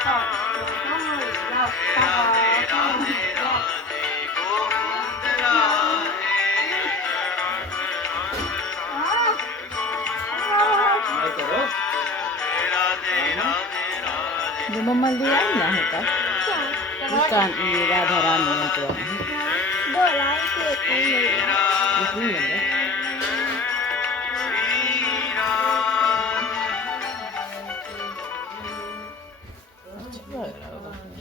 जो मम्मा ले आई ना होता दुकान ये राधा रानी में तो दो लाई के कोई नहीं मिल रहा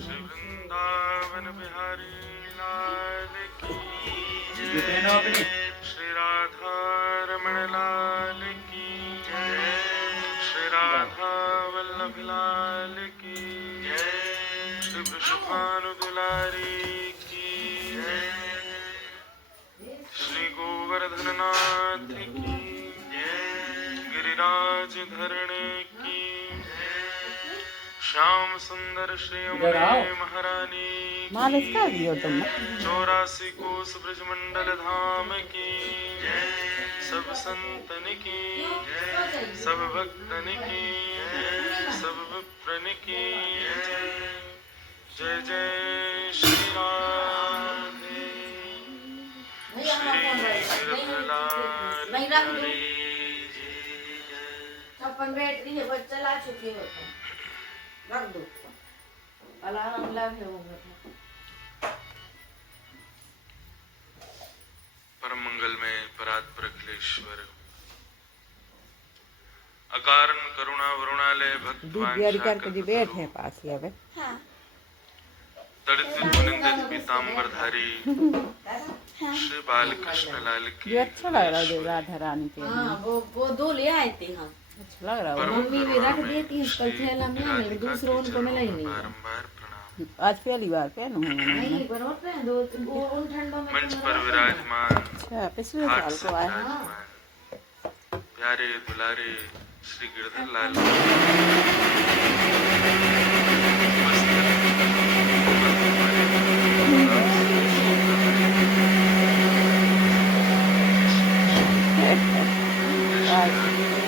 वृंदावन बिहारी लाल की श्री राधा रमण लाल की श्री राधा वल्लभ लाल की श्री वृषभानु दुलारी की श्री गोवर्धन नाथ की गिरिराज धरणे की श्याम सुंदर श्री यमुने महारानी माल इसका दियो तुम 84 कोस ब्रजमंडल धाम की सब संतन की सब भक्तन की सब विप्रन की जय जय श्री राधे श्री गिरधलाल छप्पन बैटरी है बस चला चुके हो तुम रख दो अलार्म लगे होगा परम मंगल में परात्पर अखिलेश्वर अकारण करुणा वरुणालय बिहारी करके जी बैठ भक्तवान है पास ही अब हाँ तड़ित पुनिंदित पीताम्बरधारी श्री बालकृष्ण लाल की ये अच्छा लग रहा है राधा रानी के हाँ वो दो ले आए थे हम अच्छा लग रहा है परम मम्मी भी करुणा रख में देती है कल श्री थैला में हमें राधिका दूसरों के उनको मिला ही चरणों में नहीं है। बारंबार प्रणाम। आज पहली बार पहनू हूँ नहीं पर होते हैं दो वो उन ठंडों में मंच तो पर मिला विराजमान अच्छा पिछले हाथ साल से को आया विराजमान प्यारे दुलारे श्री गिरधर लाल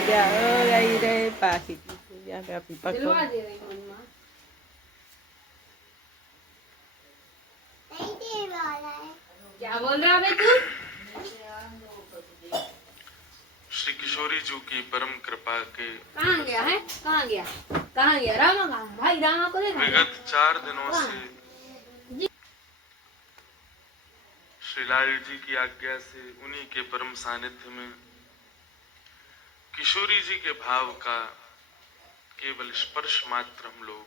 क्या हो गई रे पाखी या पे अपनी पकड़ दिलवा दे रही मम्मा नहीं दे वाला है क्या बोल रहा है तू श्री किशोरी जी की परम कृपा के कहाँ गया है कहाँ गया रामा कहाँ भाई रामा को देखा विगत 4 दिनों से श्री लाल जी की आज्ञा से उन्हीं के परम सानिध्य में किशोरी जी के भाव का केवल स्पर्श मात्र हम लोग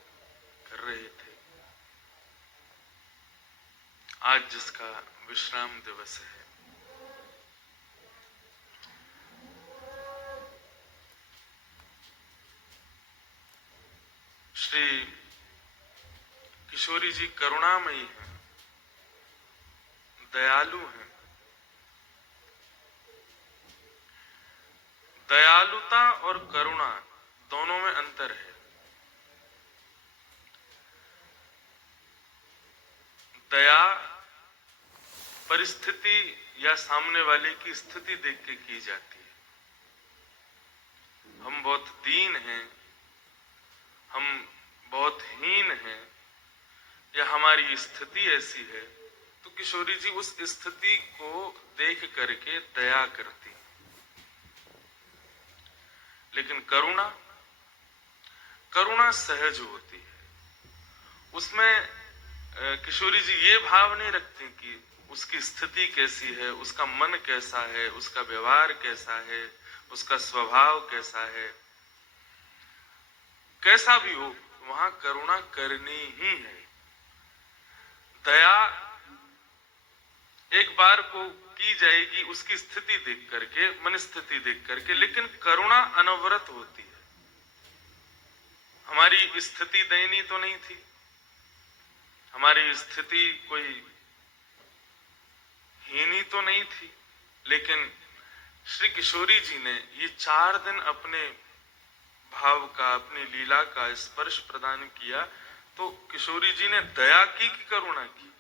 कर रहे थे। आज जिसका विश्राम दिवस है, श्री किशोरी जी करुणामयी हैं, दयालु हैं। दयालुता और करुणा दोनों में अंतर है। दया परिस्थिति या सामने वाले की स्थिति देख के की जाती है। हम बहुत दीन हैं, हम बहुत हीन हैं, या हमारी स्थिति ऐसी है, तो किशोरी जी उस स्थिति को देख करके दया करती हैं। लेकिन करुणा सहज होती है। उसमें किशोरी जी ये भाव नहीं रखती कि उसकी स्थिति कैसी है, उसका मन कैसा है, उसका व्यवहार कैसा है, उसका स्वभाव कैसा है। कैसा भी हो, वहां करुणा करनी ही है। दया एक बार को की जाएगी उसकी स्थिति देख करके, मन स्थिति देख करके, लेकिन करुणा अनवरत होती है। हमारी स्थिति दयनीय तो नहीं थी, हमारी स्थिति कोई हीनी तो नहीं थी, लेकिन श्री किशोरी जी ने ये 4 दिन अपने भाव का, अपनी लीला का स्पर्श प्रदान किया, तो किशोरी जी ने दया की कि करुणा की?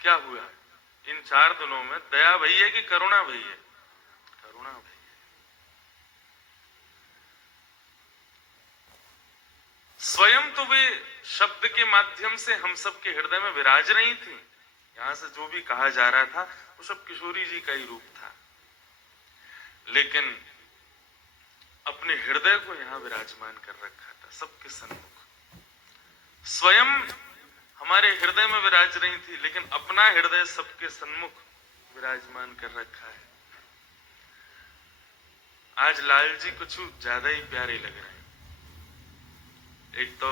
क्या हुआ? इन 4 दिनों में दया भई है कि करुणा भई है? करुणा भई है। स्वयं तो वे शब्द के माध्यम से हम सबके हृदय में विराज रही थी। यहां से जो भी कहा जा रहा था वो सब किशोरी जी का ही रूप था, लेकिन अपने हृदय को यहां विराजमान कर रखा था सबके सन्मुख। स्वयं हमारे हृदय में विराज रही थी, लेकिन अपना हृदय सबके सन्मुख विराजमान कर रखा है। आज लाल जी कुछ ज्यादा ही प्यारे लग रहे हैं। एक तो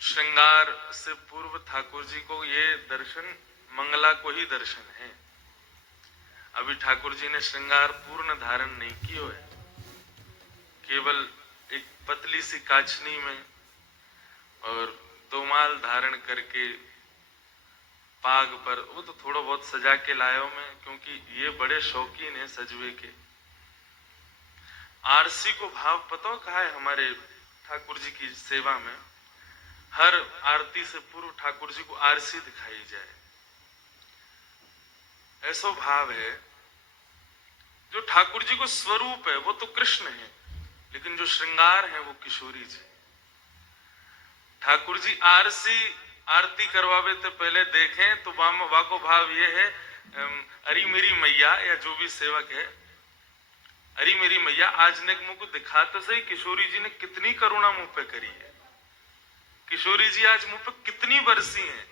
श्रृंगार से पूर्व ठाकुर जी को ये दर्शन मंगला को ही दर्शन है। अभी ठाकुर जी ने श्रृंगार पूर्ण धारण नहीं किया है, केवल एक पतली सी काछनी में और दोमाल धारण करके पाग पर, वो तो थोड़ा बहुत सजा के लायो में, क्योंकि ये बड़े शौकीन है सजवे के। आरसी को भाव पता कहा है हमारे ठाकुर जी की सेवा में, हर आरती से पूर्व ठाकुर जी को आरसी दिखाई जाए। ऐसा भाव है जो ठाकुर जी को स्वरूप है वो तो कृष्ण है, लेकिन जो श्रृंगार है वो किशोरी जी। ठाकुर जी आरती करवावे तो पहले देखें तो वाको भाव ये है, अरी मेरी मैया या जो भी सेवक है, अरी मेरी मैया आज ने मुझको दिखा तो सही किशोरी जी ने कितनी करुणा मुंह पे करी है, किशोरी जी आज मुंह पे कितनी बरसी हैं,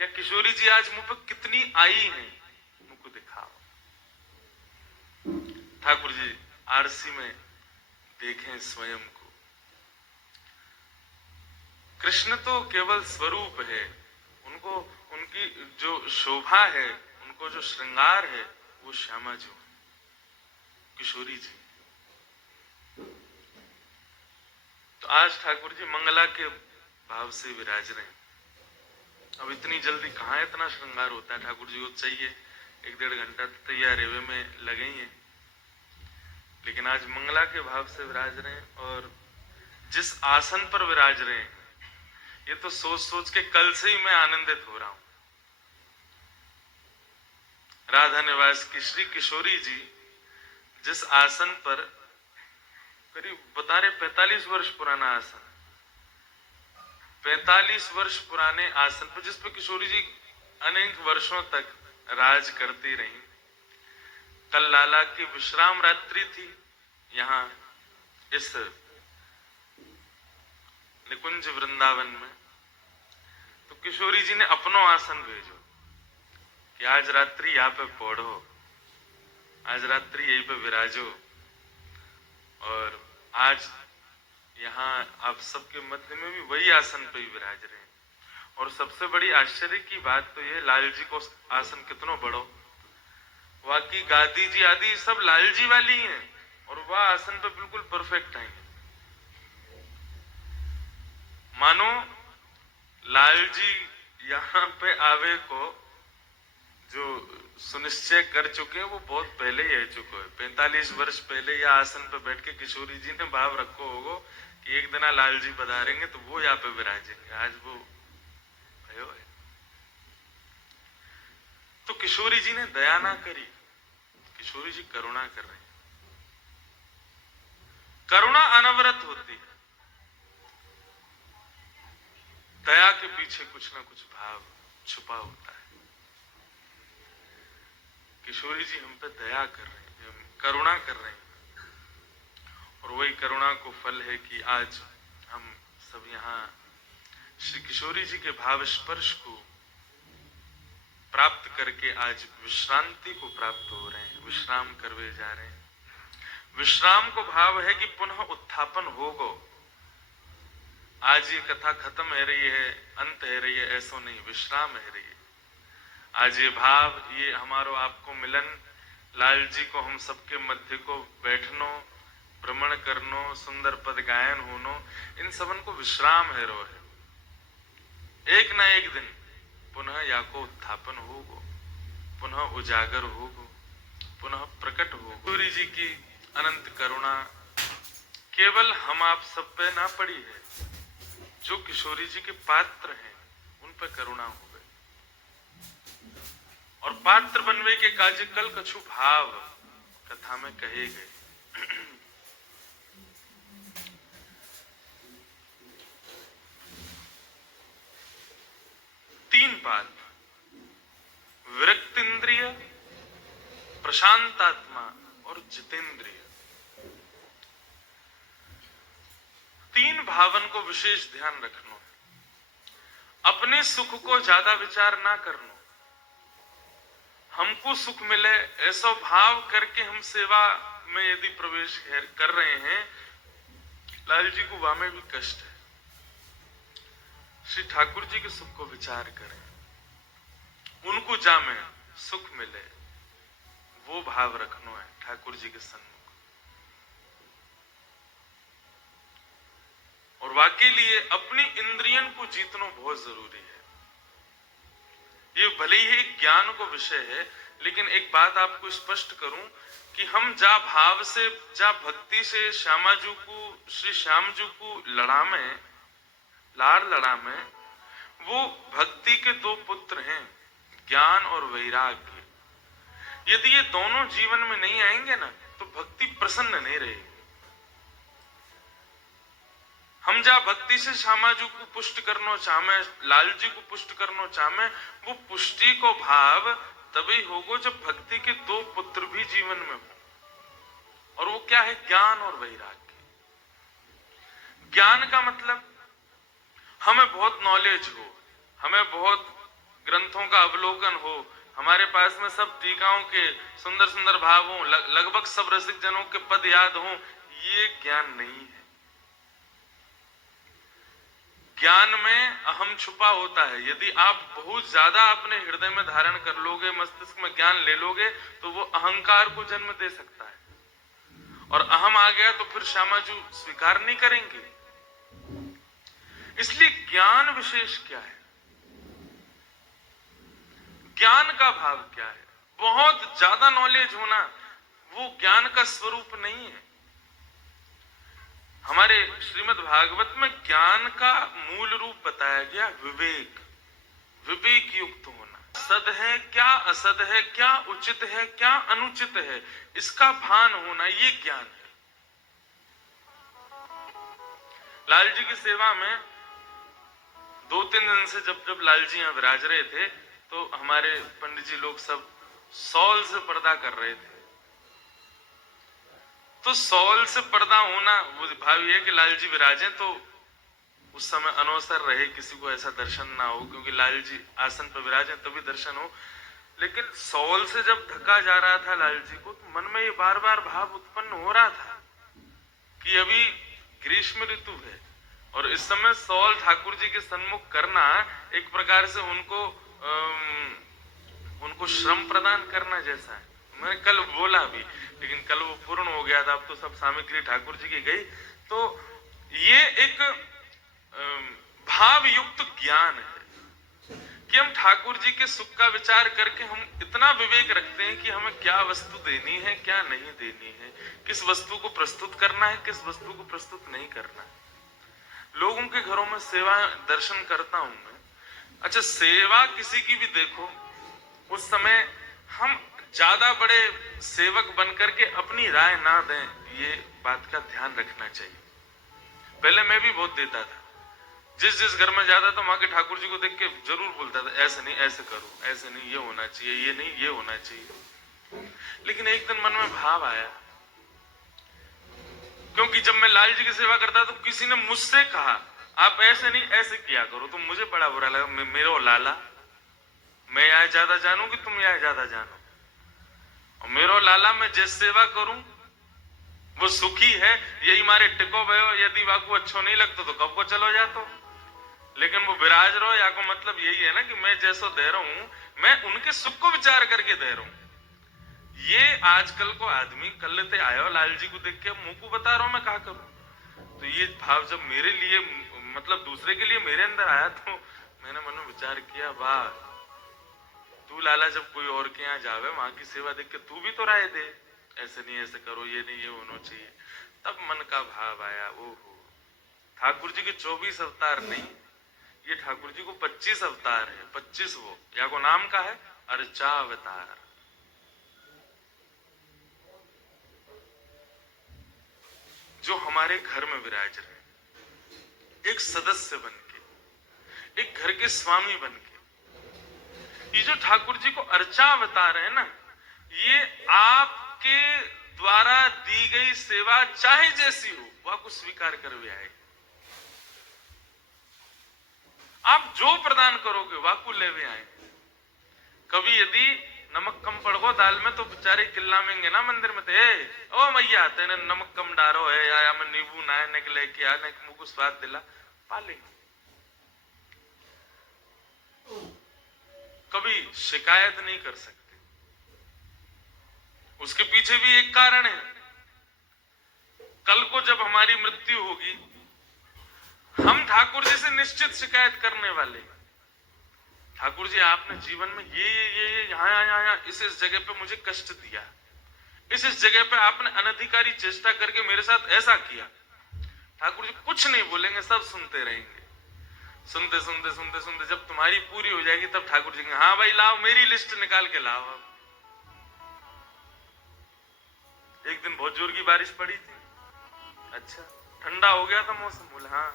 या किशोरी जी आज मुंह पे कितनी आई हैं, मुझको दिखाओ। ठाकुर जी आरसी में देखें स्वयं को। कृष्ण तो केवल स्वरूप है, उनको उनकी जो शोभा है, उनको जो श्रृंगार है वो श्यामा जी, किशोरी जी। तो आज ठाकुर जी मंगला के भाव से विराज रहे हैं। अब इतनी जल्दी कहाँ इतना श्रृंगार होता है, ठाकुर जी को चाहिए 1-1.5 घंटा तैयार रेवे में लगे ही हैं, लेकिन आज मंगला के भाव से विराज रहे हैं। और जिस आसन पर विराज रहे हैं ये तो सोच सोच के कल से ही मैं आनंदित हो रहा हूं। राधा निवास की श्री किशोरी जी जिस आसन पर, करीब बता रहे 45 वर्ष पुराना आसन, 45 वर्ष पुराने आसन पर जिस पर किशोरी जी अनेक वर्षों तक राज करती रही। कल लाला की विश्राम रात्रि थी यहाँ इस निकुंज वृंदावन में, तो किशोरी जी ने अपनो आसन भेजो कि आज रात्रि यहाँ पे पढ़ो, आज रात्रि यहीं पे विराजो, और आज यहाँ आप सबके मध्य में भी वही आसन पे ही विराज रहे हैं। और सबसे बड़ी आश्चर्य की बात तो ये, लाल जी को आसन कितनो बड़ो, वाकई गादी जी आदि सब लाल जी वाली हैं, और वह आसन पे बिल्कुल परफेक्ट है। मानो लाल जी यहाँ पे आवे को जो सुनिश्चय कर चुके हैं वो बहुत पहले ही आ चुके हैं। 45 वर्ष पहले यह आसन पे बैठ के किशोरी जी ने भाव रखो होगो कि एक दिन लाल जी पधारेंगे तो वो यहाँ पे विराजेंगे। आज वो भयो है। तो किशोरी जी ने दया ना करी, किशोरी जी करुणा कर रही। करुणा अनवरत होती है, दया के पीछे कुछ ना कुछ भाव छुपा होता है। किशोरी जी हम पे दया कर रहे हैं, करुणा कर रहे हैं, और वही करुणा को फल है कि आज हम सब यहाँ श्री किशोरी जी के भाव स्पर्श को प्राप्त करके आज विश्रांति को प्राप्त हो रहे हैं, विश्राम करवे जा रहे हैं। विश्राम को भाव है कि पुनः उत्थापन होगो। आज ये कथा खत्म है रही है, अंत है रही है, ऐसा नहीं, विश्राम है रही है। आज ये भाव, ये हमारो आपको मिलन, लाल जी को हम सबके मध्य को बैठनो, भ्रमण करनो, सुंदर पद गायन होनो, इन सबन को विश्राम है रो है। एक ना एक दिन पुनः या को उत्थापन होगो, पुनः उजागर होगो, पुनः प्रकट होगो। किशोरी जी की अनंत करुणा केवल हम आप सब पे ना पड़ी है, जो किशोरी जी के पात्र हैं उन पर करुणा हो गई। और पात्र बनवे के काजे कल कछु भाव कथा में कहे गए। पाल, विरक्तिंद्रिय, प्रशांतात्मा और जितेंद्रिय। 3 भावन को विशेष ध्यान रखना। अपने सुख को ज्यादा विचार ना करना। हमको सुख मिले ऐसा भाव करके हम सेवा में यदि प्रवेश कर रहे हैं, लाल जी को वामे भी कष्ट है। श्री ठाकुर जी के सुख को विचार करें, उनको जामे सुख मिले, वो भाव रखना है ठाकुर जी के सन्मुख। और वाकई लिए अपनी इंद्रियन को जीतना बहुत जरूरी है। ये भले ही एक ज्ञान को विषय है, लेकिन एक बात आपको स्पष्ट करूं कि हम जा भाव से, जा भक्ति से श्यामाजू को, श्री श्याम जी को लाड़ लड़ा में, वो भक्ति के 2 पुत्र हैं, ज्ञान और वैराग्य। यदि ये दोनों जीवन में नहीं आएंगे ना, तो भक्ति प्रसन्न नहीं रहेगी। हम जा भक्ति से श्यामाजू को पुष्ट करना चाहे, लाल जी को पुष्ट करना चाहे, वो पुष्टि को भाव तभी होगा जब भक्ति के 2 पुत्र भी जीवन में हो। और वो क्या है? ज्ञान और वैराग्य। ज्ञान का मतलब हमें बहुत नॉलेज हो, हमें बहुत ग्रंथों का अवलोकन हो, हमारे पास में सब टीकाओं के सुंदर सुंदर भाव हो, लगभग सब रसिक जनों के पद याद हो। ये ज्ञान नहीं है। ज्ञान में अहम छुपा होता है। यदि आप बहुत ज्यादा अपने हृदय में धारण कर लोगे, मस्तिष्क में ज्ञान ले लोगे, तो वो अहंकार को जन्म दे सकता है, और अहम आ गया तो फिर श्यामाजू स्वीकार नहीं करेंगे। इसलिए ज्ञान विशेष क्या है? ज्ञान का भाव क्या है? बहुत ज्यादा नॉलेज होना वो ज्ञान का स्वरूप नहीं है। हमारे श्रीमद् भागवत में ज्ञान का मूल रूप बताया गया विवेक, विवेक युक्त होना। सद है क्या असद है, क्या उचित है क्या अनुचित है, इसका भान होना, ये ज्ञान है। लाल जी की सेवा में 2-3 दिन से जब लाल जी यहां विराज रहे थे, तो हमारे पंडित जी लोग सब सौल से पर्दा कर रहे थे। तो सौल से पर्दा होना वो भाव ये है कि लाल जी विराजे तो उस समय अनवसर रहे, किसी को ऐसा दर्शन ना हो, क्योंकि लाल जी आसन पर विराजे तभी दर्शन हो। लेकिन सौल से जब ढका जा रहा था लाल जी को, तो मन में ये बार बार भाव उत्पन्न हो रहा था कि अभी ग्रीष्म ऋतु है, और इस समय सौल ठाकुर जी के सन्मुख करना एक प्रकार से उनको श्रम प्रदान करना जैसा है। मैंने कल बोला भी, लेकिन कल वो पूर्ण हो गया था, अब तो सब सामग्री ठाकुर जी की गई। तो ये एक भाव युक्त ज्ञान है कि हम ठाकुर जी के सुख का विचार करके हम इतना विवेक रखते हैं कि हमें क्या वस्तु देनी है क्या नहीं देनी है, किस वस्तु को प्रस्तुत करना है किस वस्तु को प्रस्तुत नहीं करना है। लोगों के घरों में सेवा दर्शन करता हूं मैं। अच्छा, सेवा किसी की भी देखो, उस समय हम ज्यादा बड़े सेवक बनकर के अपनी राय ना दें, ये बात का ध्यान रखना चाहिए। पहले मैं भी बहुत देता था, जिस घर में जाता था वहां के ठाकुर जी को देख के जरूर बोलता था, ऐसे नहीं ऐसे करो, ऐसे नहीं ये होना चाहिए, ये नहीं ये होना चाहिए। लेकिन एक दिन मन में भाव आया, क्योंकि जब मैं लाल जी की सेवा करता तो किसी ने मुझसे कहा आप ऐसे नहीं ऐसे किया करो, तो मुझे बड़ा बुरा लगा। मेरे और लाला, मैं यहाँ ज्यादा जानू कि तुम यहाँ ज्यादा जानो, और मेरो लाला मैं जिस सेवा करूं वो सुखी है, यही मारे टिको भयो। यदि वाकू अच्छो नहीं लगता तो कब को चलो जातो, लेकिन वो विराज रहो या को मतलब यही है ना कि मैं जैसो दे रहा हूं, मैं उनके सुख को विचार करके दे रहा हूं। ये आजकल को आदमी कल लेते आयो लाल जी को देख के मुंह को बता रहा हूं, मैं कहा करूं। तो ये भाव जब मेरे लिए मतलब दूसरे के लिए मेरे अंदर आया, तो मैंने मन में विचार किया, वाह तू लाला जब कोई और के यहाँ जावे वहां की सेवा देख के तू भी तो राय दे, ऐसे नहीं ऐसे करो, ये नहीं ये होना चाहिए। तब मन का भाव आया, ओहो ठाकुर जी के 24 अवतार नहीं, ये ठाकुर जी को 25 अवतार है। 25 वो या को नाम का है अर्चा अवतार। जो हमारे घर में विराज रहे, एक सदस्य बनके, एक घर के स्वामी बनके, ये जो ठाकुर जी को अर्चा बता रहे हैं ना, ये आपके द्वारा दी गई सेवा चाहे जैसी हो, वह को स्वीकार कर भी आएगा। आप जो प्रदान करोगे वह को ले भी आएंगे। कभी यदि नमक कम पड़ गो दाल में तो बेचारे चिल्लामेंगे ना मंदिर में, ओ मैया तेने नमक कम डारो है या मैं नींबू ना निकले के आने मुंह को स्वाद दिला पालेंगे। कभी शिकायत नहीं कर सकते। उसके पीछे भी एक कारण है। कल को जब हमारी मृत्यु होगी, हम ठाकुर जी से निश्चित शिकायत करने वाले, ठाकुर जी आपने जीवन में ये यहाँ इस जगह पे मुझे कष्ट दिया, इस जगह पे आपने अनधिकारी चेष्टा करके मेरे साथ ऐसा किया। ठाकुर जी कुछ नहीं बोलेंगे, सब सुनते रहेंगे। सुनते सुनते सुनते सुनते जब तुम्हारी पूरी हो जाएगी तब ठाकुर जी हाँ भाई लाओ, मेरी लिस्ट निकाल के लाओ। अब एक दिन बहुत जोर की बारिश पड़ी थी, अच्छा ठंडा हो गया था मौसम। बोले हाँ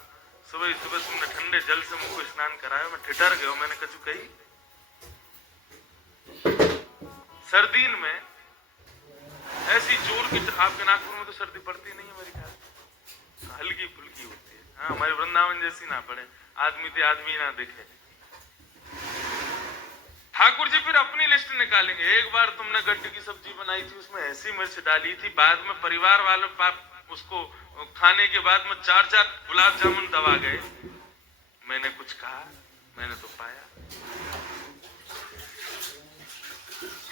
सुबह सुबह तुमने ठंडे जल से मुझको स्नान कराया, मैं ठिठर गया। मैंने कछु कही? सर्दी में ऐसी जोर की, आपके नागपुर में तो सर्दी पड़ती नहीं है मेरे ख्याल, हल्की फुल्की होती है। हाँ हमारे वृंदावन जैसी ना पड़े, आदमी ते आदमी ना दिखे। ठाकुर जी फिर अपनी लिस्ट निकालेंगे। एक बार तुमने गड्ढे की सब्जी बनाई थी, उसमें ऐसी मिर्च डाली थी, बाद में परिवार वालों उसको खाने के बाद में 4-4 गुलाब जामुन दबा गए। मैंने कुछ कहा? मैंने तो पाया।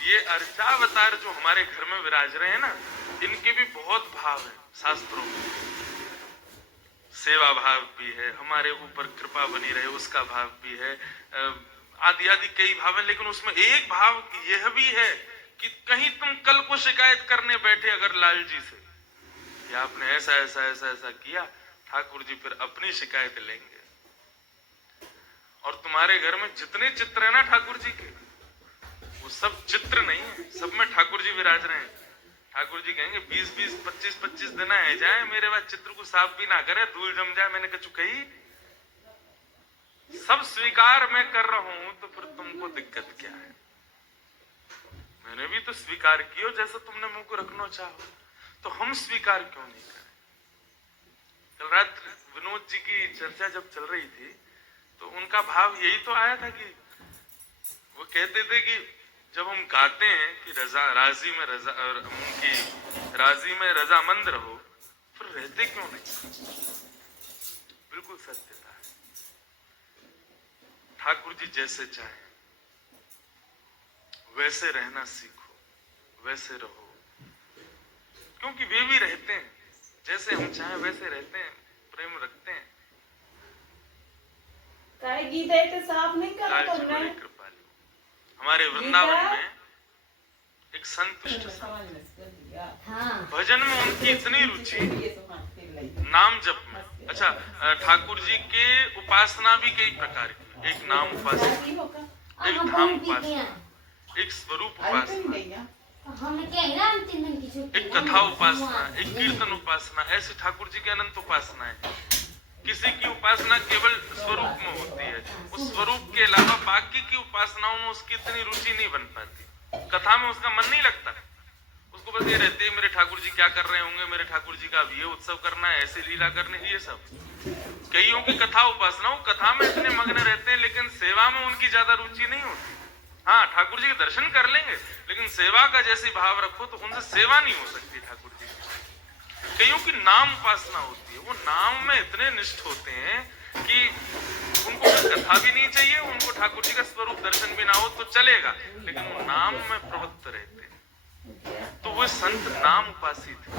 ये अर्चावतार जो हमारे घर में विराज रहे हैं ना, इनके भी बहुत भाव है शास्त्रों में। सेवा भाव भी है, हमारे ऊपर कृपा बनी रहे उसका भाव भी है, आदि आदि कई भाव है। लेकिन उसमें एक भाव यह भी है कि कहीं तुम कल को शिकायत करने बैठे अगर लाल जी से कि आपने ऐसा ऐसा ऐसा ऐसा किया, ठाकुर जी फिर अपनी शिकायत लेंगे। और तुम्हारे घर में जितने चित्र है ना ठाकुर जी के, वो सब चित्र नहीं है, सब में ठाकुर जी विराज रहे हैं। ठाकुर जी कहेंगे 20-20, 25-25 दिन आ जाए, मेरे बाद चित्र को साफ भी ना करे, धूल जम जाए। मैंने कछु कही? सब स्वीकार मैं कर रहा हूं तो फिर तुमको दिक्कत क्या है? मैंने भी तो स्वीकार किया जैसा तुमने मुंह को रखना चाहो, तो हम स्वीकार क्यों नहीं करें? कल रात विनोद जी की चर्चा जब चल रही थी तो उनका भाव यही तो आया था कि वो कहते थे कि जब हम गाते हैं कि राजी में रजामंद रहो, फिर रहते क्यों नहीं? बिल्कुल सत्यता है। ठाकुर जी जैसे चाहे वैसे रहना सीखो, वैसे रहो, क्योंकि वे भी रहते हैं जैसे हम चाहे वैसे रहते हैं, प्रेम रखते हैं। गीता तो साफ नहीं कर हमारे वृंदावन में एक संतुष्ट भजन में उनकी इतनी रुचि, नाम जप में। अच्छा ठाकुर जी के उपासना भी कई प्रकार की, एक नाम उपासना, एक धाम उपासना, एक स्वरूप उपासना, एक कथा उपासना, एक कीर्तन उपासना। ऐसे ठाकुर जी के अनंत उपासना है। किसी की उपासना केवल स्वरूप में होती है, उस स्वरूप के अलावा बाकी की उपासनाओं में उसकी इतनी रुचि नहीं बन पाती। कथा में उसका मन नहीं लगता, उसको बस ये रहते हैं मेरे ठाकुर जी क्या कर रहे होंगे, मेरे ठाकुर जी का अब ये उत्सव करना है, ऐसे लीला करने, ये सब। कईयों की कथा उपासना, वो कथा में इतने मग्न रहते हैं लेकिन सेवा में उनकी ज्यादा रुचि नहीं होती। हाँ ठाकुर जी के दर्शन कर लेंगे लेकिन सेवा का जैसे भाव रखो तो उनसे सेवा नहीं हो सकती ठाकुर जी की। कईयों की नाम उपासना होती है, वो नाम में इतने निष्ठ होते हैं कि उनको कथा भी नहीं चाहिए, उनको ठाकुर जी का स्वरूप दर्शन भी ना हो तो चलेगा, लेकिन वो नाम में प्रवृत्त रहते हैं। तो वो संत नाम उपासी थे,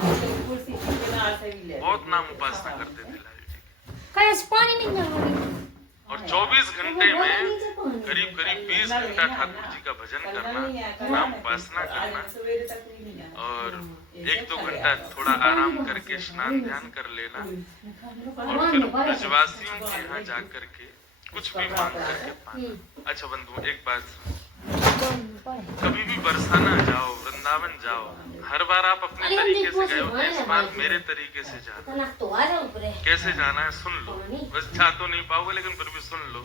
बहुत नाम उपासना करते थे लाल जी। और 24 घंटे में करीब 20 घंटा ठाकुर जी का भजन करना, नाम उपासना करना, और 1-2 घंटा थोड़ा आराम करके स्नान ध्यान कर लेना, और फिर ब्रजवासियों के यहाँ जा करके कुछ भी मांग करके पाना। अच्छा बंधु एक बात, कभी भी बरसाना जाओ, वृंदावन जाओ, हर बार आप अपने तरीके से गए हो, इस बार मेरे तरीके से जाना। कैसे जाना है सुन लो, बस जा तो नहीं पाओगे लेकिन फिर भी सुन लो।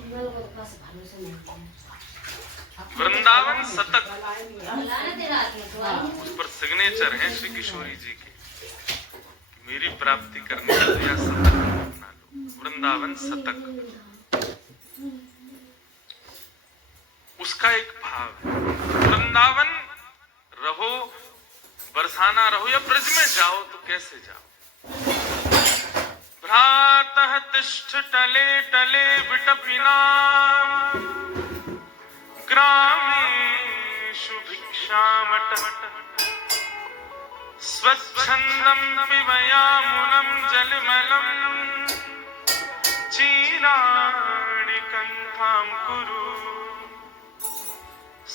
वृंदावन शतक, लाने दे रात में तो उस पर सिग्नेचर है श्री किशोरी जी के। मेरी प्राप्ति करने का तो यह शतक बना लो, वृंदावन शतक। उसका एक भाव है, वृंदावन रहो, बरसाना रहो या ब्रज में जाओ तो कैसे जाओ। भ्रातः तिष्ठ टले टले विटपिनाम ग्रामेषु भिक्षामटः स्वच्छन्दं पिबयामुनं जलमलं चीराणि कण्ठां कुरु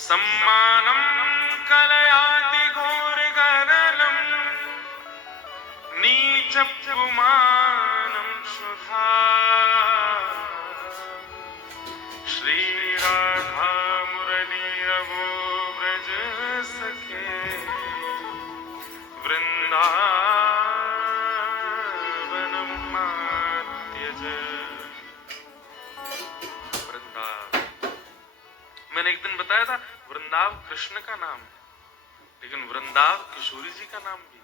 सम्मानं कलयाति घोरगरलं नीचपुमानं शुधा श्रीराधा मुरलीरवो व्रज सखे वृंदावनं मात्यज। वृंदावन, मैंने एक दिन बताया था वृंदाव कृष्ण का नाम है, लेकिन वृंदाव किशोरी जी का नाम भी है।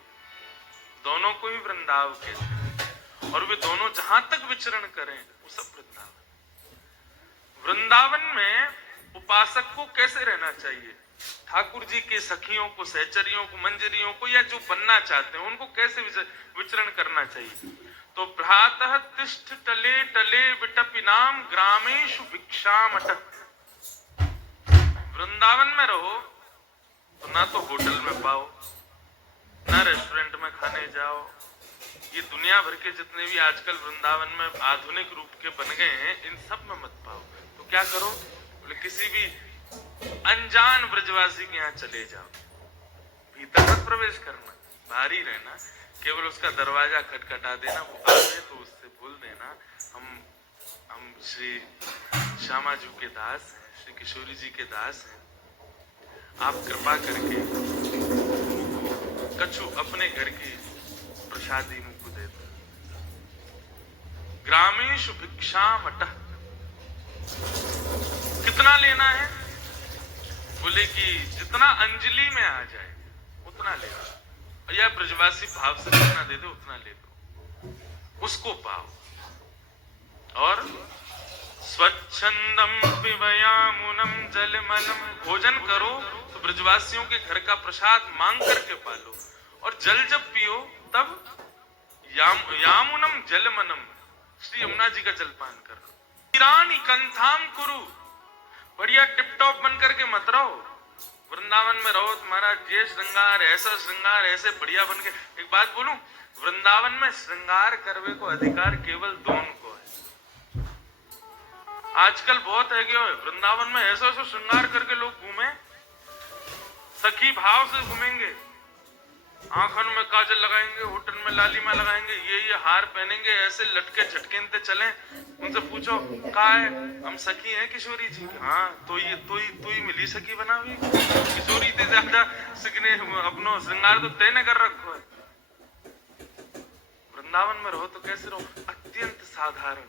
दोनों को ही वृंदाव कहते हैं और वे दोनों जहां तक विचरण करें वो सब वृंदावन। वृंदावन में उपासक को कैसे रहना चाहिए, ठाकुर जी के सखियों को, सहचरियों को, मंजरियों को या जो बनना चाहते हैं उनको कैसे विचरण करना चाहिए। तो भ्रातः तिष्ठ टले टले विटपिनाम ग्रामेषु भिक्षामटः। वृंदावन में रहो तो ना तो होटल में पाओ, ना रेस्टोरेंट में खाने जाओ। ये दुनिया भर के जितने भी आजकल वृंदावन में आधुनिक रूप के बन गए हैं, इन सब में मत पाओ। तो क्या करो, बोले किसी भी अनजान ब्रजवासी के यहाँ चले जाओ, भीतर मत प्रवेश करना, बाहर ही रहना, केवल उसका दरवाजा खटखटा देना, वो आवे तो उससे बोल देना हम श्री श्यामा जी के दास हैं, श्री किशोरी जी के दास हैं, आप कृपा करके कछु अपने घर की प्रसादी मुझको दे दो। ग्रामेषु भिक्षामटः, कितना लेना है, बोले कि जितना अंजलि में आ जाए उतना ले लो, या ब्रजवासी भाव से जितना दे दो उतना ले लो, उसको पाओ। और स्वच्छंदम पिबयामुनम जलमलम, भोजन करो तो ब्रजवासियों के घर का प्रसाद मांग करके पालो, और जल जब पियो तब यामुनम जलमनम, श्री यमुना जी का जलपान करो। ईरानी कंथाम कुरु, बढ़िया टिप टॉप बन करके मत रहो। वृंदावन में रहो तुम्हारा ये श्रृंगार, ऐसा श्रृंगार, ऐसे बढ़िया बन के। एक बात बोलूं, वृंदावन में श्रृंगार करने को अधिकार केवल दोनों को है। आजकल बहुत है क्या, वृंदावन में ऐसा ऐसा श्रृंगार करके लोग घूमे, सखी भाव से घूमेंगे, आंखों में काजल लगाएंगे, होठन में लालिमा लगाएंगे, ये हार पहनेंगे, ऐसे लटके झटकेंते चले। उनसे पूछो कहा है, हम सखी हैं किशोरी जी। हाँ, तो ही मिली सखी बना हुई, किशोरी से ज्यादा सिकने अपनो श्रृंगार तो तय न कर रखो है। वृंदावन में रहो तो कैसे रहो, अत्यंत साधारण,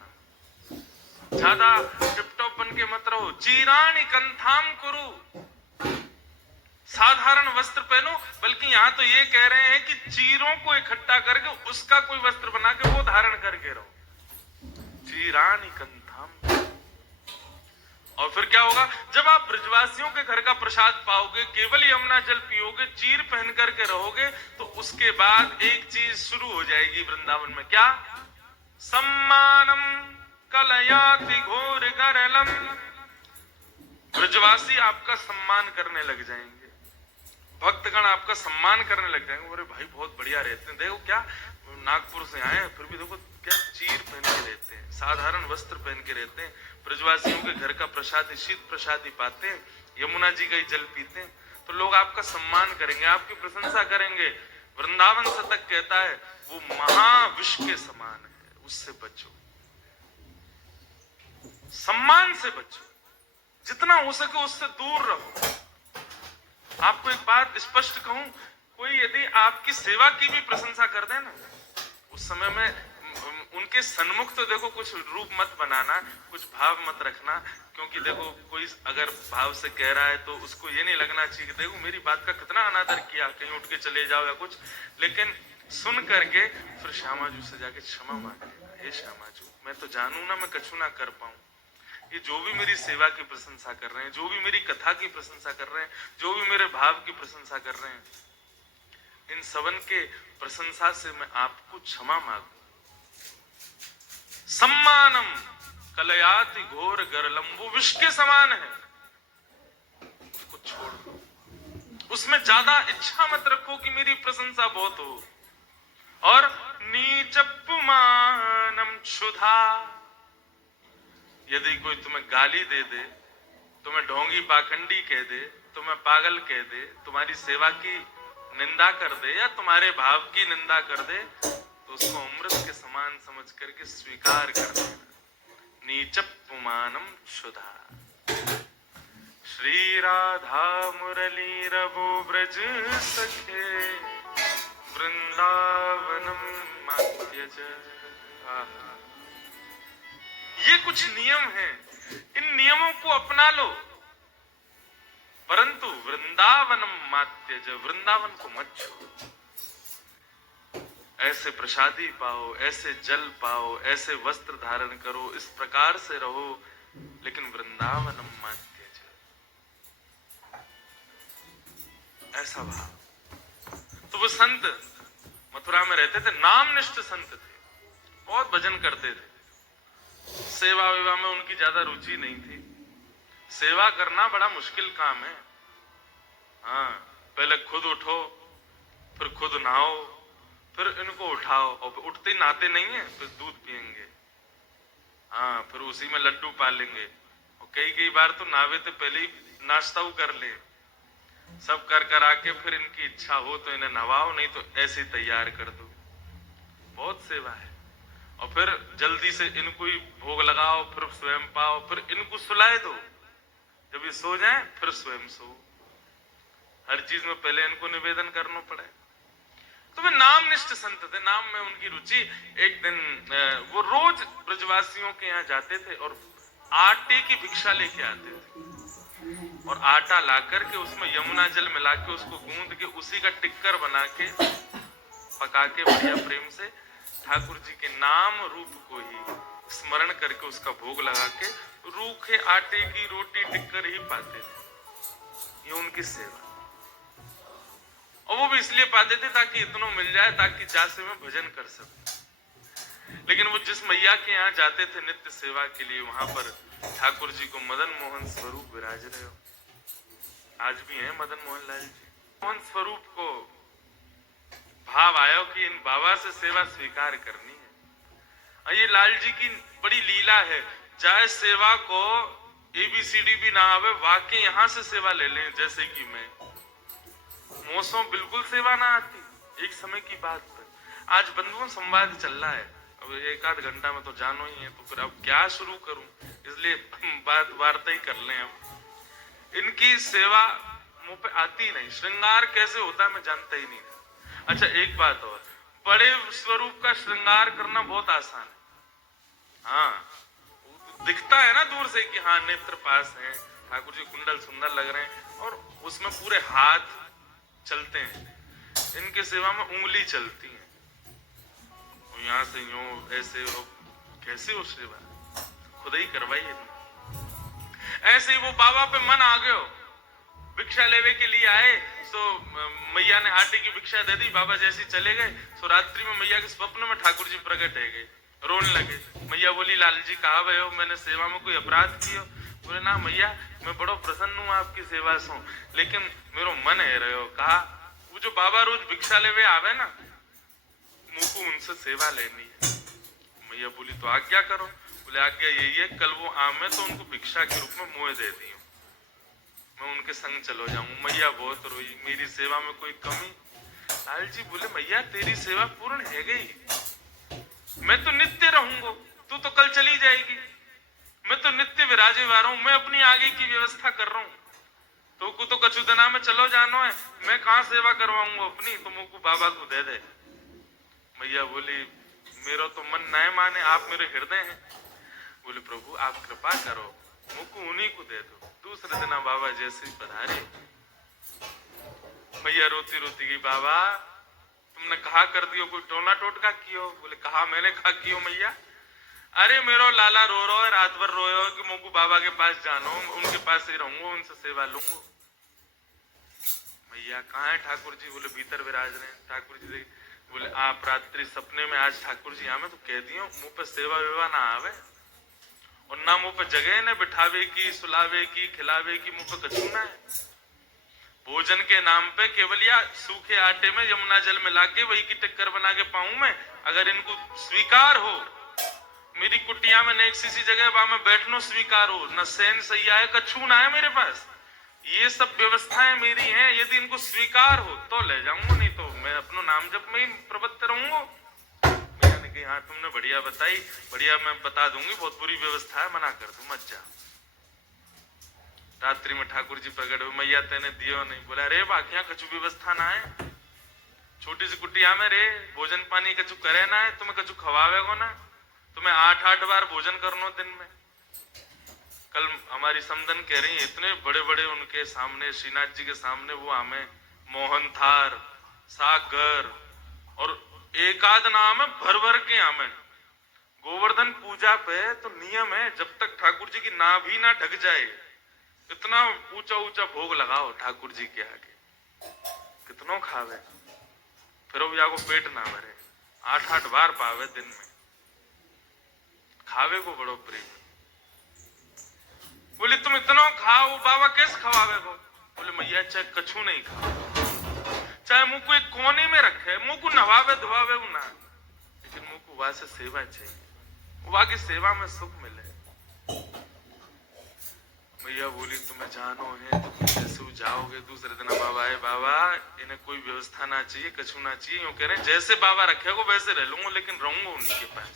ज्यादा टिपटॉप बन के मत रहो। चीराणी कंथाम कुरु, साधारण वस्त्र पहनो, बल्कि यहाँ तो ये कह रहे हैं कि चीरों को इकट्ठा करके उसका कोई वस्त्र बना के वो धारण करके रहो। चीरानी कंथाम। और फिर क्या होगा, जब आप ब्रजवासियों के घर का प्रसाद पाओगे, केवल यमुना जल पियोगे, चीर पहन करके रहोगे, तो उसके बाद एक चीज शुरू हो जाएगी वृंदावन में। क्या? सम्मानम कलयाति घोर गरलम। ब्रजवासी आपका सम्मान करने लग जाएंगे, भक्तगण आपका सम्मान करने लग जाएंगे। अरे भाई बहुत बढ़िया रहते हैं, देखो क्या नागपुर से आए हैं, फिर भी देखो क्या चीर पहन के रहते हैं, साधारण वस्त्र पहन के रहते हैं, ब्रजवासियों के घर का प्रसाद, शीत प्रसादी पाते हैं, यमुना जी का ही जल पीते हैं, तो लोग आपका सम्मान करेंगे, आपकी प्रशंसा करेंगे। वृंदावन शतक कहता है वो महाविष के समान है, उससे बचो, सम्मान से बचो, जितना हो सके उससे दूर रहो। आपको एक बात स्पष्ट कहूं, कोई यदि आपकी सेवा की भी प्रशंसा कर दे ना, उस समय में उनके सन्मुख तो देखो कुछ रूप मत बनाना, कुछ भाव मत रखना, क्योंकि देखो कोई अगर भाव से कह रहा है तो उसको ये नहीं लगना चाहिए कि देखो मेरी बात का कितना अनादर किया, कहीं उठ के चले जाओ या कुछ, लेकिन सुन करके फिर श्यामाजू से जाके क्षमा मांगे, हे श्यामाजू मैं तो जानू ना मैं कछु ना कर पाऊं, ये जो भी मेरी सेवा की प्रशंसा कर रहे हैं, जो भी मेरी कथा की प्रशंसा कर रहे हैं, जो भी मेरे भाव की प्रशंसा कर रहे हैं, इन सबन के प्रशंसा से मैं आपको क्षमा मांगू। सम्मानम कलयाति घोर गरलम, वो विष के समान है, उसको छोड़ दो, उसमें ज्यादा इच्छा मत रखो कि मेरी प्रशंसा बहुत हो। और नीचपुमानम क्षुधा, यदि कोई तुम्हें गाली दे दे, तुम्हें ढोंगी पाखंडी कह दे, तुम्हें पागल कह दे, तुम्हारी सेवा की निंदा कर दे या तुम्हारे भाव की निंदा कर दे, तो उसको अमृत के समान समझ करके स्वीकार कर देना। नीचपुमानम क्षुधा। श्री राधा मुरली रवो ब्रज सखे, वृंदावनम मात्यज। ये कुछ नियम हैं, इन नियमों को अपना लो, परंतु वृंदावनम मात्यज, वृंदावन को मत छोड़ो। ऐसे प्रसादी पाओ, ऐसे जल पाओ, ऐसे वस्त्र धारण करो, इस प्रकार से रहो, लेकिन वृंदावनम मात्यज, ऐसा भाव। तो वो संत मथुरा में रहते थे, नामनिष्ठ संत थे, बहुत भजन करते थे, सेवा विवाह में उनकी ज्यादा रुचि नहीं थी। सेवा करना बड़ा मुश्किल काम है। हाँ, पहले खुद उठो, फिर खुद नहाओ, फिर इनको उठाओ, और उठते नहाते नहीं है, फिर दूध पियेंगे, हाँ, फिर उसी में लड्डू पालेंगे, और कई बार तो नहावे तो पहले ही नाश्ता कर ले, सब कर आके फिर इनकी इच्छा हो तो इन्हें नहवाओ, नहीं तो ऐसे तैयार कर दो। बहुत सेवा है। और फिर जल्दी से इनको ही भोग लगाओ, फिर स्वयं पाओ, फिर इनको सुलाए दो, जब ये सो जाएं फिर स्वयं सो। हर चीज में पहले इनको निवेदन करना पड़े। तो वे नामनिष्ठ संत थे, नाम में उनकी रुचि। एक दिन वो रोज ब्रजवासियों के यहाँ जाते थे और आटे की भिक्षा लेके आते थे, और आटा ला करके उसमें यमुना जल मिला के उसको गूंद के उसी का टिक्कर बना के पका के बढ़िया प्रेम से ठाकुर जी के नाम रूप को ही स्मरण करके उसका भोग लगा के रूखे आटे की रोटी टिक्कर ही पाते थे। ये उनकी सेवा, और वो भी इसलिए पाते थे ताकि इतना मिल जाए ताकि जासे में भजन कर सके। लेकिन वो जिस मैया के यहाँ जाते थे नित्य सेवा के लिए, वहां पर ठाकुर जी को मदन मोहन स्वरूप विराज रहे हो, आज भी है मदन मोहन लाल जी। मोहन स्वरूप को भाव आयो कि इन बाबा से सेवा स्वीकार करनी है। ये लाल जी की बड़ी लीला है, चाहे सेवा को ABCD भी ना आवे, वाकई यहाँ से सेवा ले लें। जैसे कि मैं मोसों बिल्कुल सेवा ना आती, एक समय की बात पर, आज बंधुओं संवाद चल रहा है, अब एक आध घंटा में तो जानो ही है, तो फिर अब क्या शुरू करूं, इसलिए बात वार्ता ही कर लें। अब इनकी सेवा मुंह पे आती नहीं, श्रृंगार कैसे होता है मैं जानता ही नहीं। अच्छा एक बात और, बड़े स्वरूप का श्रृंगार करना बहुत आसान है। हाँ, दिखता है ना दूर से कि हाँ नेत्र पास हैं, ठाकुर जी कुंडल सुंदर लग रहे हैं, और उसमें पूरे हाथ चलते हैं। इनके सेवा में उंगली चलती है, यहाँ से यूं ऐसे हो, कैसे हो सेवा, खुद ही करवाइए। ऐसे ही वो बाबा पे मन आ गयो, भिक्षा लेवे के लिए आए, तो मैया ने आटे की भिक्षा दे दी, बाबा जैसे चले गए, तो रात्रि में मैया के स्वप्न में ठाकुर जी प्रकट है गए, रोने लगे। मैया बोली, लाल जी कहा भय हो, मैंने सेवा में कोई अपराध किया? बोले ना मैया, मैं बड़ो प्रसन्न हूँ आपकी सेवा से, लेकिन मेरो मन है रहे हो। कहा वो जो बाबा रोज भिक्षा लेवे आवे ना, मुझको उनसे सेवा लेनी है। मैया बोली तो आज्ञा करो। बोले आज्ञा यही है, कल वो आवे तो उनको भिक्षा के रूप में मोह दे दी, मैं उनके संग चलो जाऊं। मैया बहुत रोई, मेरी सेवा में कोई कमी? लाल जी बोले मैया तेरी सेवा पूर्ण है गई, मैं तो नित्य रहूंगा, तू तो कल चली जाएगी, मैं तो नित्य विराजे वाला हूं, मैं अपनी आगे की व्यवस्था कर रहा हूं, तो को तो कछु दिना में चलो जानो है, मैं कहां सेवा करवाऊंगा अपनी, तो मुझको बाबा को दे दे। मैया बोली मेरा तो मन न माने, आप मेरे हृदय हैं। बोले प्रभु आप कृपा करो, मुकु उन्हीं को दे दो। दूसरे दिन बाबा जैसे ही पधारे, मैया रोती रोती गई, बाबा तुमने कहा कर दियो, कोई टोना टोटका कियो? बोले कहा मैंने कहा कियो मैया? अरे मेरो लाला रो रहा है, रात भर रोयो कि मुझको बाबा के पास जानो, उनके पास ही रहूंगा, उनसे सेवा लूंगा। मैया कहाँ है ठाकुर जी? बोले भीतर विराज रहे। ठाकुर जी बोले आप रात्रि सपने में आज ठाकुर जी आवे तो कह दियो मुंह पे सेवा वेवा ना आवे, और ना मुंह पे जगह न बिठावे की, सुलावे की, खिलावे की, मुंह पे कछू ना है। भोजन के नाम पे केवल या सूखे आटे में यमुना जल मिला के वही की टिक्कर बना के पाऊं मैं। अगर इनको स्वीकार हो, मेरी कुटिया में नेक सी जगह वहां में बैठनो स्वीकार हो, न सैन सही आए, कछू ना है मेरे पास, ये सब व्यवस्थाएं मेरी हैं, यदि इनको स्वीकार हो तो ले जाऊंगा, नहीं तो मैं अपनो नाम जप में ही प्रवृत्त रहूंगा। मैया ने कहा हाँ तुमने बढ़िया बताई, बढ़िया मैं बता दूंगी, बहुत बुरी व्यवस्था है, मना कर दूं, मत जा। रात्रि में ठाकुर जी प्रकट हुए, मैया तेने दियो नहीं? बोला अरे बाकियां कछु व्यवस्था ना है, छोटी सी कुटिया में रे, भोजन पानी कछु करे ना है, तुम्हें कछु खवावे को ना, तुम्हें 8-8 बार भोजन करनो दिन में। कल हमारी समदन कह रही है, इतने बड़े बड़े उनके सामने, श्रीनाथ जी के सामने वो हमें मोहन थार, सागर और एकाद नाम है भर भर के हमें। गोवर्धन पूजा पे तो नियम है, जब तक ठाकुर जी की नाभि ना ढक जाए इतना ऊंचा ऊंचा भोग लगाओ ठाकुर जी के आगे, कितनों खावे, फिर वो को पेट ना भरे, 8-8 बार पावे दिन में, खावे को बड़ो प्रेम। बोले तुम इतना खाओ बाबा कैसे खवावे को? बोले मैया चाहे कछू नहीं खाओ, चाहे मुंह को एक कोने में रखे, मुंह को नवावे धोवावे ना, लेकिन मुंह को वहां से सेवा चाहिए, वहां की सेवा में सुख मिले। मैया बोली तुम्हें जानो है तो तुम जैसे जाओगे। दूसरे दिन बाबा आए, बाबा इन्हें कोई व्यवस्था ना चाहिए, कछू ना चाहिए, यूं कह रहे जैसे बाबा रखेगा वैसे रह लूंगा, लेकिन रहूंगा उन्हीं के पास।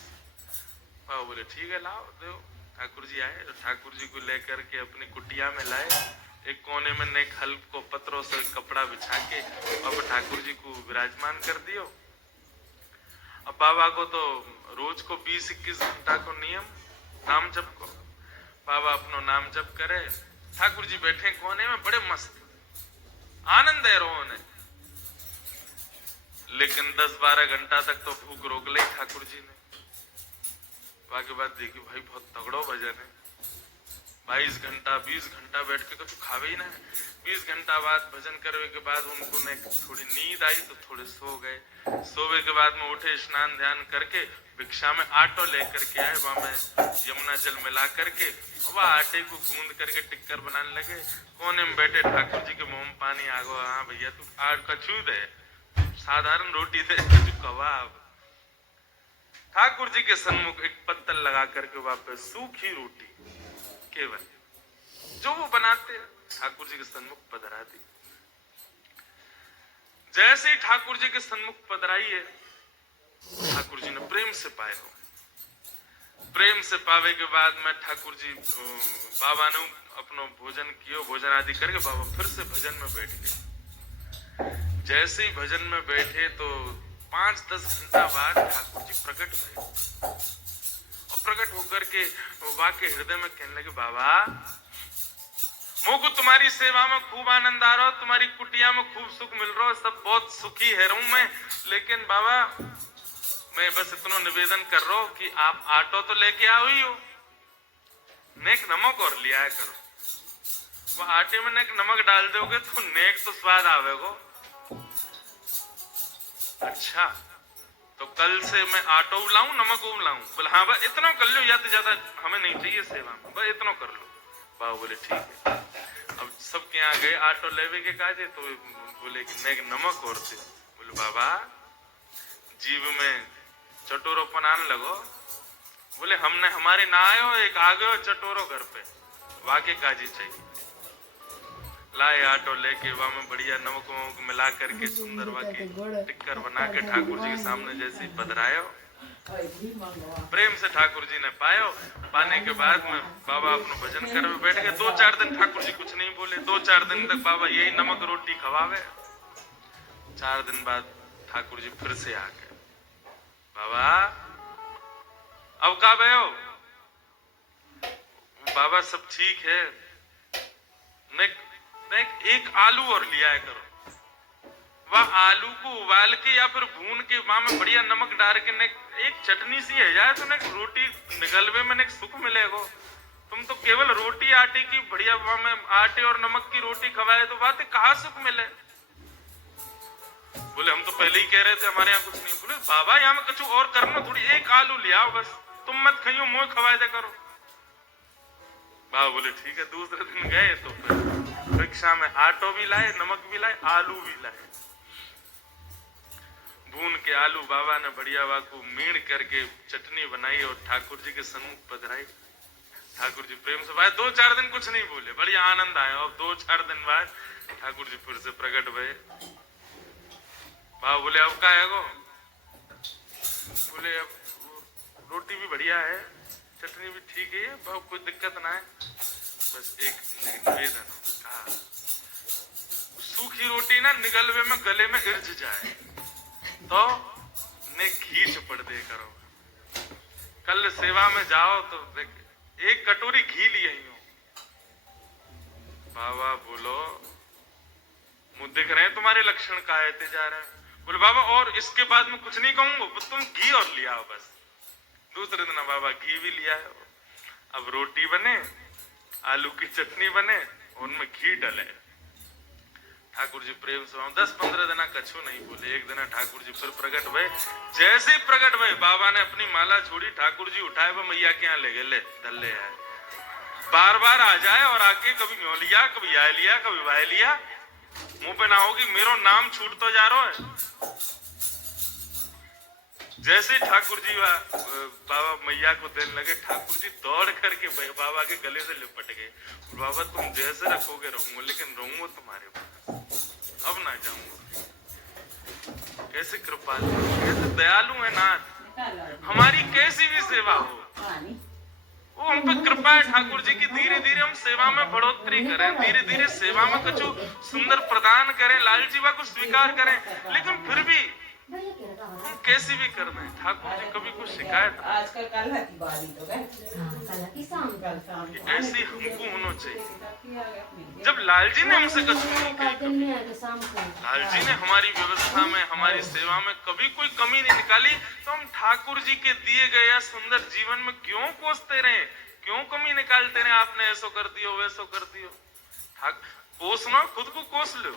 बाबा बोले ठीक है लाओ दो। ठाकुर जी आए, तो ठाकुर जी को लेकर के अपनी कुटिया में लाए, एक कोने में नेक हल को पत्रों से कपड़ा बिछा के अब ठाकुर जी को विराजमान कर दियो। अब बाबा को तो रोज को 20-21 घंटा को नियम नाम जप को, बाबा अपनो नाम जप करे, ठाकुर जी बैठे कोने में बड़े मस्त आनंद है रोह ने। लेकिन 10-12 घंटा तक तो भूख रोक ली ठाकुर जी ने। बाकी बात देखी भाई बहुत तगड़ो भजन है, 22 घंटा 20 घंटा बैठ के कुछ खावे ही ना है। 20 घंटा बाद भजन करने के बाद उनको ने थोड़ी नींद आई तो थोड़े सो गए। सोवे के बाद में उठे, स्नान ध्यान करके भिक्षा में आटो लेकर के आए, वहां में यमुना जल मिला करके वह आटे को गूंद करके टिक्कर बनाने लगे। कोने में बैठे ठाकुर जी के मुंह में पानी आ गया, हाँ भैया तू आट कछू दे, साधारण रोटी दे, कछू कबाब। ठाकुर जी के सन्मुख एक पत्तल लगा करके वहां पे सूखी रोटी केवल जो वो बनाते हैं ठाकुर जी के सन्मुख पधरा दी। जैसे ही ठाकुर जी के सन्मुख पधराई है, ठाकुर जी ने प्रेम से पाए हो। प्रेम से पावे के बाद में ठाकुर जी बाबा ने अपनो भोजन कियो, भोजन आदि करके बाबा फिर से भजन में बैठ गए। जैसे ही भजन में बैठे तो 5-10 घंटा बाद ठाकुर जी प्रकट हुए, और प्रकट होकर के वाके हृदय में कहने लगे, बाबा मुझको तुम्हारी सेवा में खूब आनंद आ रहा, तुम्हारी कुटिया में खूब सुख मिल रहा, सब बहुत सुखी है रहूं मैं, लेकिन बाबा मैं बस इतना निवेदन कर रहा हूं कि आप आटो तो लेके आओ ही हो, नेक नमक और लिया करो। वो आटे में नेक नमक डाल दोगे तो नेक तो स्वाद आवेगो। अच्छा तो कल से मैं आटो लाऊं, नमक लाऊं? बोले हाँ भाई इतना कर लो, या तो ज्यादा हमें नहीं चाहिए सेवा में, बस इतना कर लो। बाबा बोले ठीक है। अब सबके यहाँ गए आटो लेवे के काजे, तो बोले कि नेक नमक और दे। बोले बाबा जीव में चटोरोपन आने लगो। बोले हमने हमारे ना आयो, एक आ गयो चटोरो घर पे, वाके काजी चाहिए। लाए आटो लेके वहां में बढ़िया नमक वमक मिला करके सुंदर वाके टिक्कर बना के ठाकुर जी के सामने जैसे पधरायो, प्रेम से ठाकुर जी ने पायो। पाने के बाद में बाबा अपना भजन करने बैठ गए। 2-4 दिन ठाकुर जी कुछ नहीं बोले, 2-4 दिन तक बाबा यही नमक रोटी खवावे। 4 दिन बाद ठाकुर जी फिर से आ गए, बाबा अब का भयो? बाबा सब ठीक है, एक आलू और लिया है करो। वह आलू को उबाल के या फिर भून के वहां में बढ़िया नमक डाल के ने एक चटनी सी है जाए तो ने रोटी निगलवे में ने सुख मिलेगा। तुम तो केवल रोटी आटे की बढ़िया वहां में आटे और नमक की रोटी खवाए तो बात कहाँ सुख मिले। बोले हम तो पहले ही कह रहे थे हमारे यहाँ कुछ नहीं। बोले बाबा यहाँ में कुछ और करना, थोड़ी एक आलू ले आओ बस, तुम मत खाइयो मोह खवाए दे करो। बाबा बोले ठीक है। दूसरे दिन गए तो फिर रिक्शा में आटो भी लाए, नमक भी लाए, आलू भी लाए। भून के आलू बाबा ने बढ़िया वाकू मीण करके चटनी बनाई और ठाकुर जी के सम्मुख पधराई। ठाकुर जी प्रेम से भाई 2-4 दिन कुछ नहीं बोले, बढ़िया आनंद आया। और 2-4 दिन बाद ठाकुर जी फिर से प्रकट भये। बाबा बोले अब का है गो? बोले अब रोटी भी बढ़िया है, चटनी भी ठीक है, बहुत कोई दिक्कत ना है, बस एक निवेदन कहा सूखी रोटी ना निगलवे में गले में इर्ज जाए तो ने घी चपड़ दे करो। कल सेवा में जाओ तो एक कटोरी घी लिए ही हो। बाबा बोलो मुझे दिख रहे हैं तुम्हारे लक्षण कायते जा रहे हैं। बोले बाबा और इसके बाद में कुछ नहीं कहूंगा, तुम घी और लिया हो बस। दूसरे दिन बाबा घी भी लिया है। अब रोटी बने, आलू की चटनी बने, उनमें घी डले। ठाकुर जी प्रेम से 10-15 दिन कछु नहीं बोले। एक दिन ठाकुर जी फिर प्रकट भये। जैसे ही प्रकट भये बाबा ने अपनी माला छोड़ी, ठाकुर जी उठाए वो मैया के यहाँ ले गए, ले धल्ले है। बार बार आ जाए और आके कभी न्यो लिया, कभी आय लिया, कभी वाय लिया, मुंह पे ना होगी मेरो नाम छूट तो जा रहा है। जैसे ठाकुर जी बाबा मैया को देने लगे, ठाकुर जी दौड़ करके बाबा के गले से लिपट गए। बाबा तुम जैसे रखोगे रहूंगा, लेकिन रहूंगा तुम्हारे पास, अब ना जाऊंगा। कैसे कृपालु, कैसे दयालु है नाथ। हमारी कैसी भी सेवा हो वो हम पे कृपा है ठाकुर जी की। धीरे धीरे हम सेवा में बढ़ोतरी करें, धीरे धीरे सेवा में कुछ सुंदर प्रदान करें, लाल जीवा को स्वीकार करें, लेकिन फिर भी हम कैसी भी कर दें। ठाकुर जी कभी कुछ शिकायत आजकल कल की बारी तो ऐसी हमको होना चाहिए। जब लाल जी ने हमसे कुछ नहीं कहा, लाल जी ने हमारी व्यवस्था में, हमारी सेवा में कभी कोई कमी नहीं निकाली, तो हम ठाकुर जी के दिए गए या सुंदर जीवन में क्यों कोसते रहे, क्यों कमी निकालते रहे। आपने ऐसा कर दियो, वैसा कर दियो। कोसना खुद को कोस लो,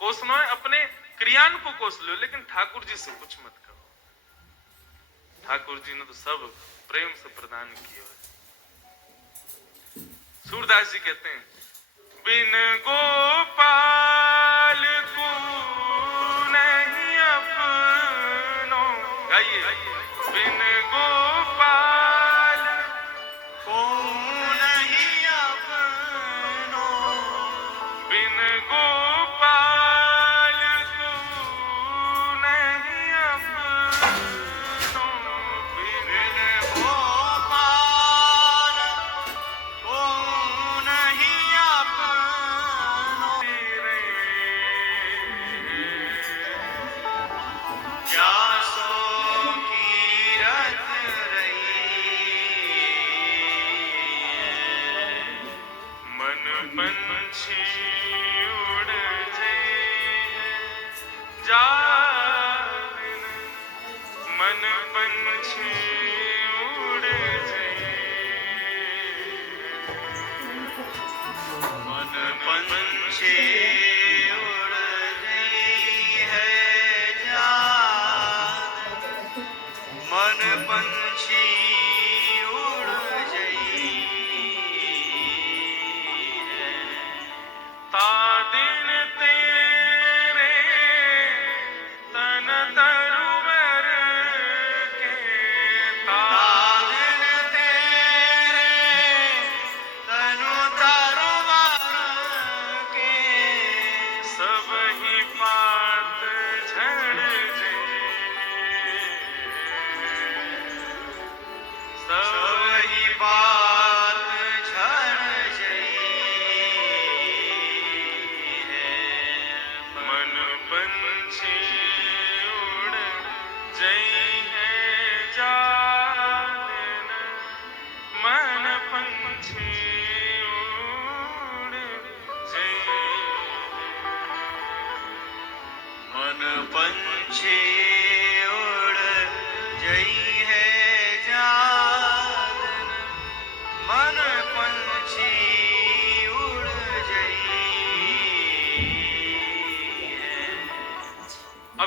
कोसना अपने क्रियान को कोस लो, लेकिन ठाकुर जी से कुछ मत करो। ठाकुर जी ने तो सब प्रेम से प्रदान किया है। सूरदास जी कहते हैं बिन गोपाल को नहीं अपनो, गाइए बिन गोपाल को नहीं अपनो, बिन गोपाल को नहीं अपनो, बिन गोपाल को नहीं अपनो, क्या सो कीरत रही, मन पंछी उड़ जाए, मन पंछी उड़ जाए, मन पंछी उड़ गई है जान, मन पंछी उड़ गई है। ता दिन तेरे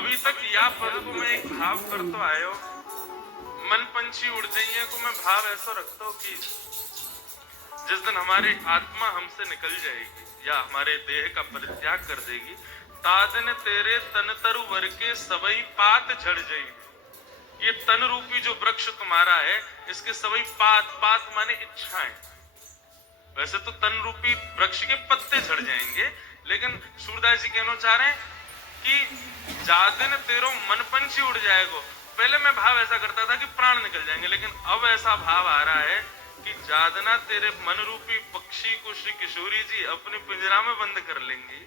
अभी तक या पद को मैं एक भाव कर तो आयो, मन पंछी उड़ जाइए को मैं भाव ऐसा रखता हूँ कि जिस दिन हमारी आत्मा हमसे निकल जाएगी या हमारे देह का परित्याग कर देगी, तादन तेरे तन तरु वर के सबई पात झड़ जाएगी। ये तन रूपी जो वृक्ष तुम्हारा है, इसके सबई पात, पात माने इच्छाएं। वैसे तो तन रूपी वृक्ष के पत्ते झड़ जाएंगे, लेकिन सूरदास जी कहना चाह रहे हैं कि जादिन तेरो मन पंछी उड़ जाएगा। पहले मैं भाव ऐसा करता था कि प्राण निकल जाएंगे, लेकिन अब ऐसा भाव आ रहा है कि जादना तेरे मन रूपी पक्षी को श्री किशोरी जी अपने पिंजरा में बंद कर लेंगी,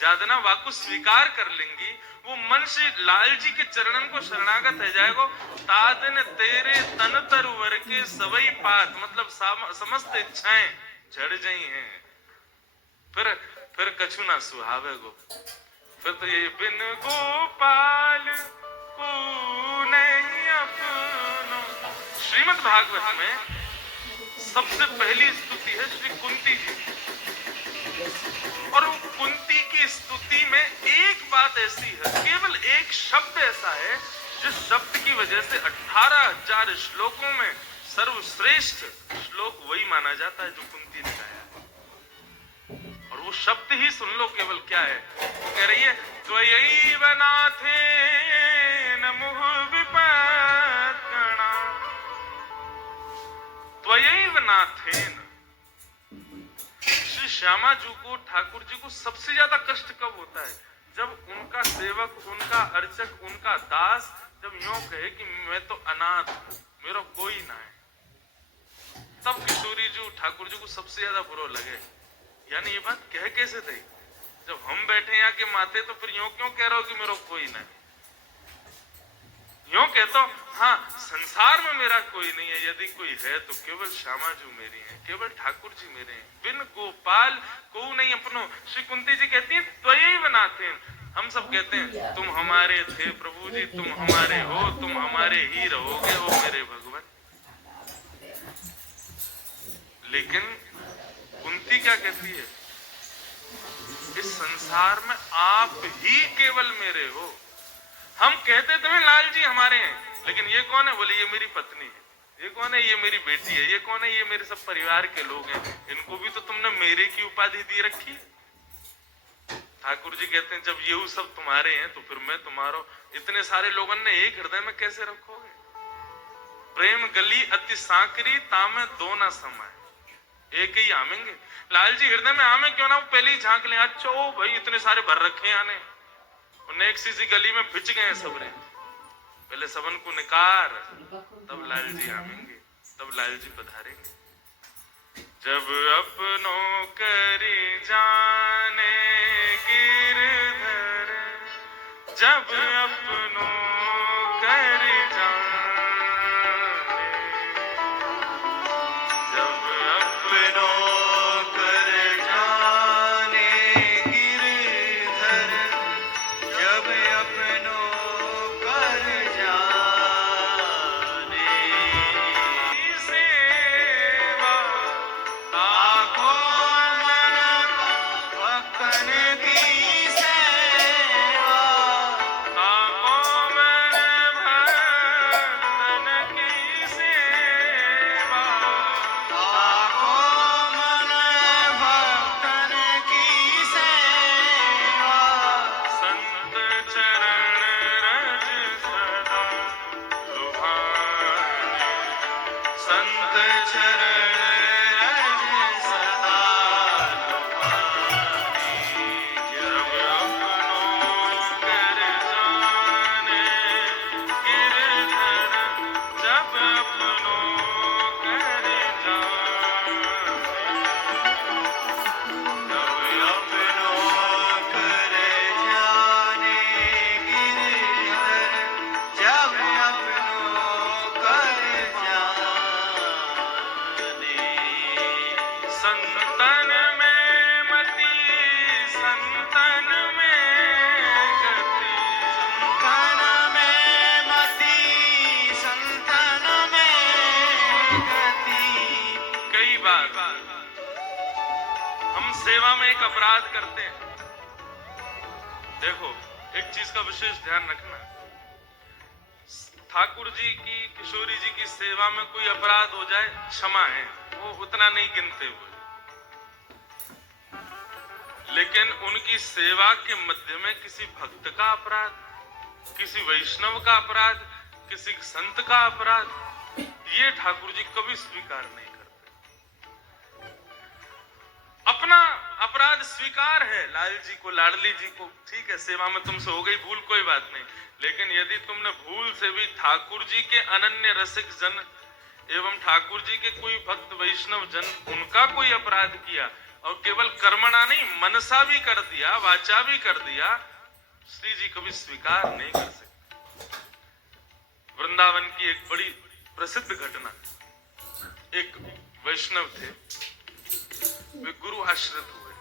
जादना वाकु स्वीकार कर लेंगी, वो मन से लाल जी के चरणन को शरणागत है जाएगा। तादन तेरे तन तरवर के सवई पात, मतलब समस्त इच्छाएं झड़ जाई हैं। फिर कछु ना सुहावे गो, फिर तो ये बिन गोपाल को नहीं अपनो। श्रीमद् भागवत में सबसे पहली स्तुति है श्री कुंती जी, और वो कुंती की स्तुति में एक बात ऐसी है, केवल एक शब्द ऐसा है जिस शब्द की वजह से 18,000 श्लोकों में सर्वश्रेष्ठ श्लोक वही माना जाता है जो कुंती ने गाया। और वो शब्द ही सुन लो केवल क्या है, वो कह रही है त्वयैव नाथेन मुह विपत्कणा, त्वयैव नाथेन। श्री श्यामा जी को, ठाकुर जी को सबसे ज्यादा कष्ट कब होता है? जब उनका सेवक, उनका अर्चक, उनका दास जब यूं कहे कि मैं तो अनाथ हूं, मेरा कोई ना है, तब किशोरी जी ठाकुर जी को सबसे ज्यादा बुरा लगे। यानी ये बात कह कैसे थे? जब हम बैठे यहाँ के माथे तो फिर यूं क्यों कह रहा हो कि मेरा कोई ना है? यूं कहता हूं हाँ, संसार में मेरा कोई नहीं है, यदि कोई है तो केवल श्यामा जी मेरी है, केवल ठाकुर जी मेरे हैं, बिन गोपाल को नहीं अपनो। श्री कुंती जी कहती है त्वयैव नाथेन। हम सब कहते हैं तुम हमारे थे प्रभु जी, तुम हमारे हो, तुम हमारे ही रहोगे, ओ मेरे भगवान। लेकिन कुंती क्या कहती है? इस संसार में आप ही केवल मेरे हो। हम कहते तुम्हें लाल जी हमारे हैं, लेकिन ये कौन है? बोले ये मेरी पत्नी है। ये कौन है? ये मेरी बेटी है। ये कौन है? ये मेरे सब परिवार के लोग हैं। इनको भी तो तुमने मेरे की उपाधि दी रखी है। ठाकुर जी कहते हैं जब ये सब तुम्हारे हैं तो फिर मैं तुम्हारा। इतने सारे लोगों ने एक हृदय में कैसे रखोगे? प्रेम गली अति सांकरी तामे दो ना समय, एक ही आमेंगे। लाल जी हृदय में आमे क्यों ना, वो पहले ही झांक ले। अच्छा ओ भाई इतने सारे भर रखे हैं आने, नेक सी गली में भिज गए सबरे, पहले सबन को निकार, तब लाल जी आमेंगे, तब लाल जी पधारेंगे। जब अपनों करी जाने गिरधर, जब अपनों करी जाने, जब अपनों कर जाने गिरधर, जब अपनों कर जाने सेवा, ताको मन भक्तन की सेवा, ताको मन भक्तन की सेवा, ताको मन भक्तन की सेवा, संत चरण रज सदा लुभाने, संत चरण रज सदा लुभाने, जब अपनों कर जाने गिरधर, जब अपनों कर जाने, जब अपनों कर जाने गिरधर, जब अपनों कर जाने, संतन में मति, संतन में गति, संतन में मति, संतन में गति। कई बार हम सेवा में एक अपराध करते हैं। देखो एक चीज का विशेष ध्यान रखना, ठाकुर जी की, किशोरी जी की सेवा में कोई अपराध हो जाए क्षमा है, वो उतना नहीं गिनते हुए, लेकिन उनकी सेवा के मध्य में किसी भक्त का अपराध, किसी वैष्णव का अपराध, किसी संत का अपराध, ये ठाकुर जी कभी स्वीकार नहीं करते। अपना अपराध स्वीकार है, लाल जी को, लाडली जी को, ठीक है, सेवा में तुमसे हो गई भूल, कोई बात नहीं, लेकिन यदि तुमने भूल से भी ठाकुर जी के अनन्य रसिक जन एवं ठाकुर जी के कोई भक्त वैष्णव जन, उनका कोई अपराध किया और केवल कर्मणा नहीं मनसा भी कर दिया, वाचा भी कर दिया, श्री जी कभी स्वीकार नहीं कर सकते। वृंदावन की एक बड़ी प्रसिद्ध घटना, एक वैष्णव थे, वे गुरु आश्रित हुए,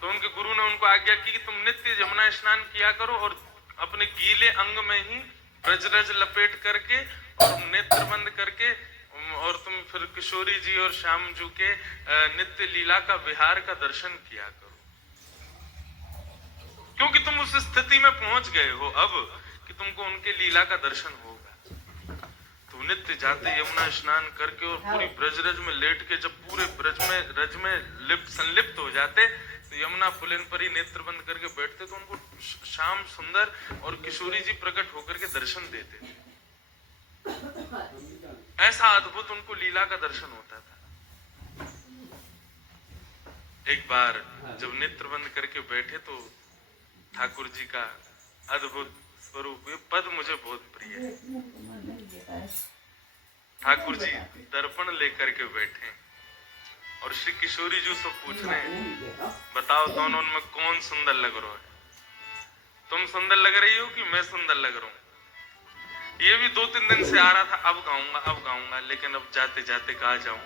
तो उनके गुरु ने उनको आज्ञा की कि तुम नित्य यमुना स्नान किया करो और अपने गीले अंग में ही ब्रजरज लपेट करके और नेत्र बंद करके, और तुम फिर किशोरी जी और श्याम जी के नित्य लीला का विहार का दर्शन किया करो, क्योंकि तुम उस स्थिति में पहुंच गए हो अब कि तुमको उनके लीला का दर्शन होगा। तो नित्य जाते यमुना स्नान करके और पूरी ब्रजरज में लेट के जब पूरे रज में संलिप्त हो जाते, तो यमुना पुलिन पर ही नेत्र बंद करके बैठते, तो उनको श्याम सुंदर और किशोरी जी प्रकट होकर के दर्शन देते थे। ऐसा अद्भुत उनको लीला का दर्शन होता था। एक बार जब नेत्र बंद करके बैठे तो ठाकुर जी का अद्भुत स्वरूप, ये पद मुझे बहुत प्रिय है। ठाकुर जी दर्पण लेकर के बैठे और श्री किशोरी जी से पूछ रहे हैं, बताओ दोनों में कौन सुंदर लग रहा है? तुम सुंदर लग रही हो कि मैं सुंदर लग रहा हूं? ये भी 2-3 दिन से आ रहा था, अब गाऊंगा, लेकिन अब जाते जाते कहा जाऊं,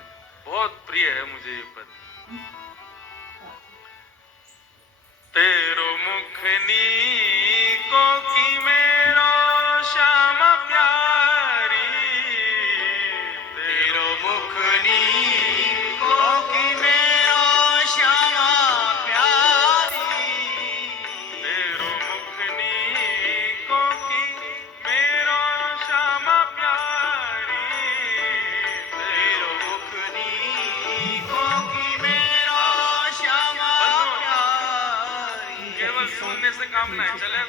बहुत प्रिय है मुझे ये पद। तेरो मुखनी को की मेरो श्याम प्यारी, तेरो मुखनी को की मेरो श्याम प्यारी, तेरो मुखनी को की मेरो श्याम प्यारी, तेरो मुखनी को की मेरो श्याम प्यारी। केवल सुनने से काम नहीं चलेगा,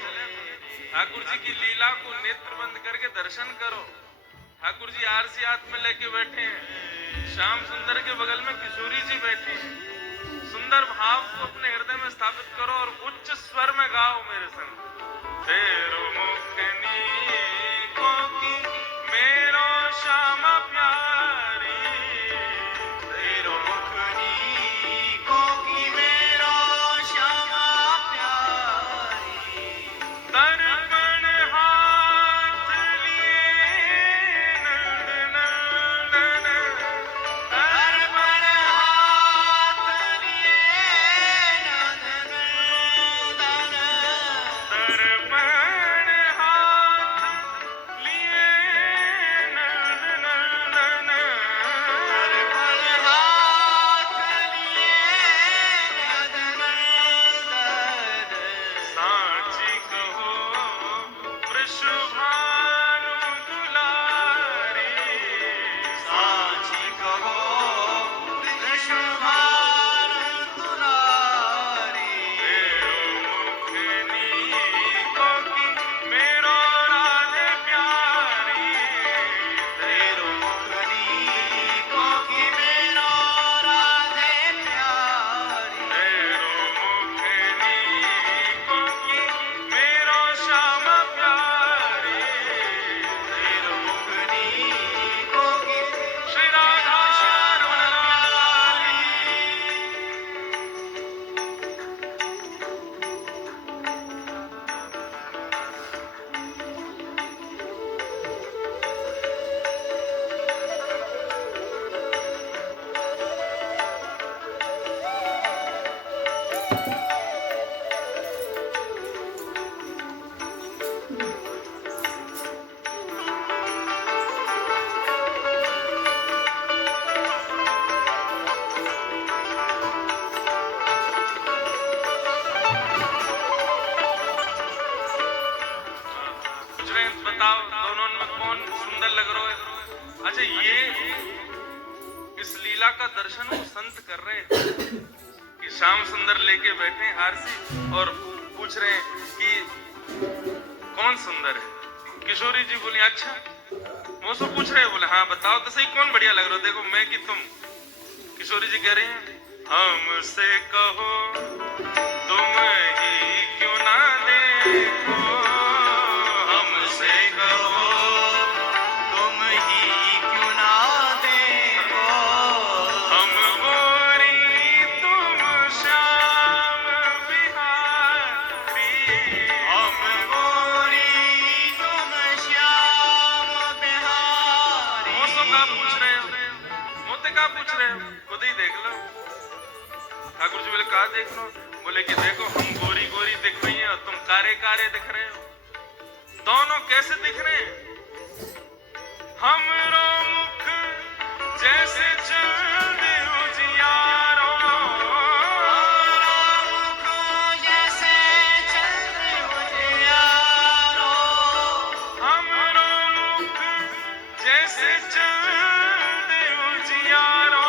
ठाकुर जी की लीला को नेत्र बंद करके दर्शन करो। ठाकुर जी आरसी हाथ में लेके बैठे हैं, श्याम सुंदर के बगल में किशोरी जी बैठी हैं। सुंदर भाव को अपने हृदय में स्थापित करो और उच्च स्वर में गाओ मेरे संग। तेरो मुखनी को की मेरो श्याम प्यारी, तेरो मुखनी को की मेरो श्याम प्यारी। दर्पण हाथ लिए नंदन नंदन, दर्पण हाथ लिए नंदन नंदन, दर्पण हाथ लिए नंदन ये इस लीला का दर्शन वो संत कर रहे हैं कि श्याम सुंदर लेके बैठे आरसी और पूछ रहे हैं कि कौन सुंदर है। किशोरी जी बोली अच्छा, वो सब पूछ रहे हैं, बोले हाँ बताओ तो सही कौन बढ़िया लग रहा हो, देखो मैं कि तुम। किशोरी जी कह रही हैं हमसे कहो तुम ही क्यों ना देखो, हमसे कहो तुम ही क्यों ना देखो, हम गोरी तुम श्याम बिहारी, हम गोरी तुम श्याम बिहारी। वो सब आप पूछ रहे हो, मोते का पूछ रहे हो, खुद ही देख लो। ठाकुर जी बोले कहा देख लो, बोले कि देखो हम गोरी गोरी दिख रही हैं और तुम कारे कारे दिख रहे हो। दोनों कैसे दिख रहे हैं? हमरो मुख जैसे चांद उजियारो, मुख जैसे चांद उजियारो, हमरो मुख जैसे चांद उजियारो,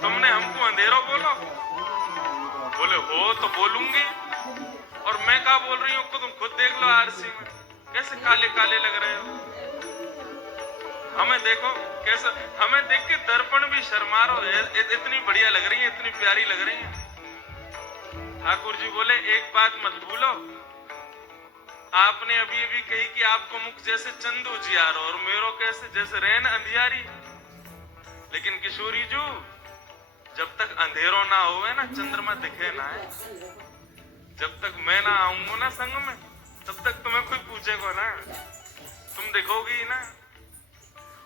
तुमने हमको अंधेरों बोलो, बोले हो तो बोलूंगी, और मैं क्या बोल रही हूँ तुम खुद देख लो आरसी में कैसे काले काले लग रहे हो। हमें देखो कैसा, हमें देख के दर्पण भी शर्मा रहे हो, इतनी बढ़िया लग रही है, इतनी प्यारी लग रही है। ठाकुर जी बोले एक बात मत भूलो, आपने अभी अभी कही कि आपको मुख जैसे चंद उजियारो और मेरो कैसे जैसे रैन अंधियारी, लेकिन किशोरी जी जब तक अंधेरों ना होवे ना, चंद्रमा दिखे ना है, जब तक मैं ना आऊंगा ना संग में, तब तक तुम्हें कोई पूछेगा ना, तुम देखोगी ना।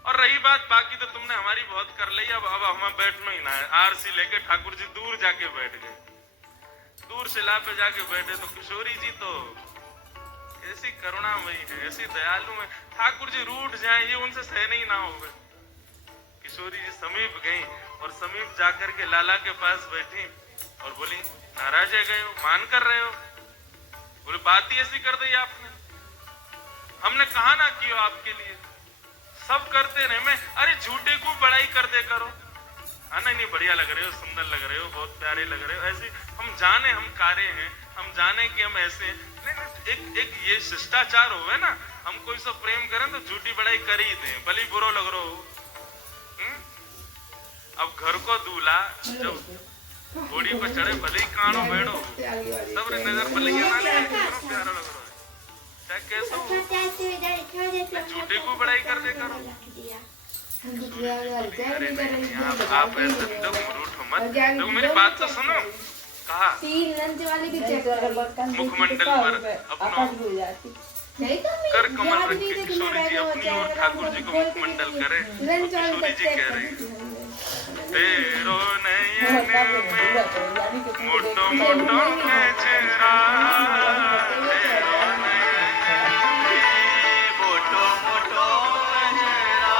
और रही बात बाकी तो तुमने हमारी बहुत कर ली, अब हमें बैठना ही ना है। आरसी लेके ठाकुर जी दूर जाके बैठ गए, दूर शिला पे जाके बैठे, तो किशोरी जी तो ऐसी करुणामयी है, ऐसी दयालु है, ठाकुर जी रूठ जाए ये उनसे सहन ही ना होगा। किशोरी जी समीप गई और समीप जाकर के लाला के पास बैठी और बोली नाराज है गए हो, मान कर रहे हो? बोले बात ही ऐसी कर दी आपने, हमने कहा ना किया आपके लिए, सब करते रहे, मैं अरे झूठे को बड़ाई कर दे करो, नहीं बढ़िया लग रहे हो, सुंदर लग रहे हो, बहुत प्यारे लग रहे हो, ऐसे हम जाने हम कारे हैं, हम जाने कि हम ऐसे हैं। नहीं, एक ये शिष्टाचार हो ना, हम कोई सब प्रेम करें तो झूठी बड़ाई कर ही दें, भले बुरो लग रहा हो। अब घर को दूल्हा जब घोड़ी पर चढ़े, भले ही कानो बैठो, सब नजर भले ही प्यारा लग रहा है, चाहे कैसा झूठे को बड़ाई कर दे करो। अरे नहीं, आप ऐसे रूठो मत, देखो मेरी बात तो सुनो। कहा मुखमंडल पर अपना कर कमल रखे, किशोरी जी अपनी और ठाकुर जी को मुखमंडल करे, तो किशोरी जी कह रही तेरो नयन में मोटो मोटो कचरा, तेरो नयन में मोटो मोटो कचरा,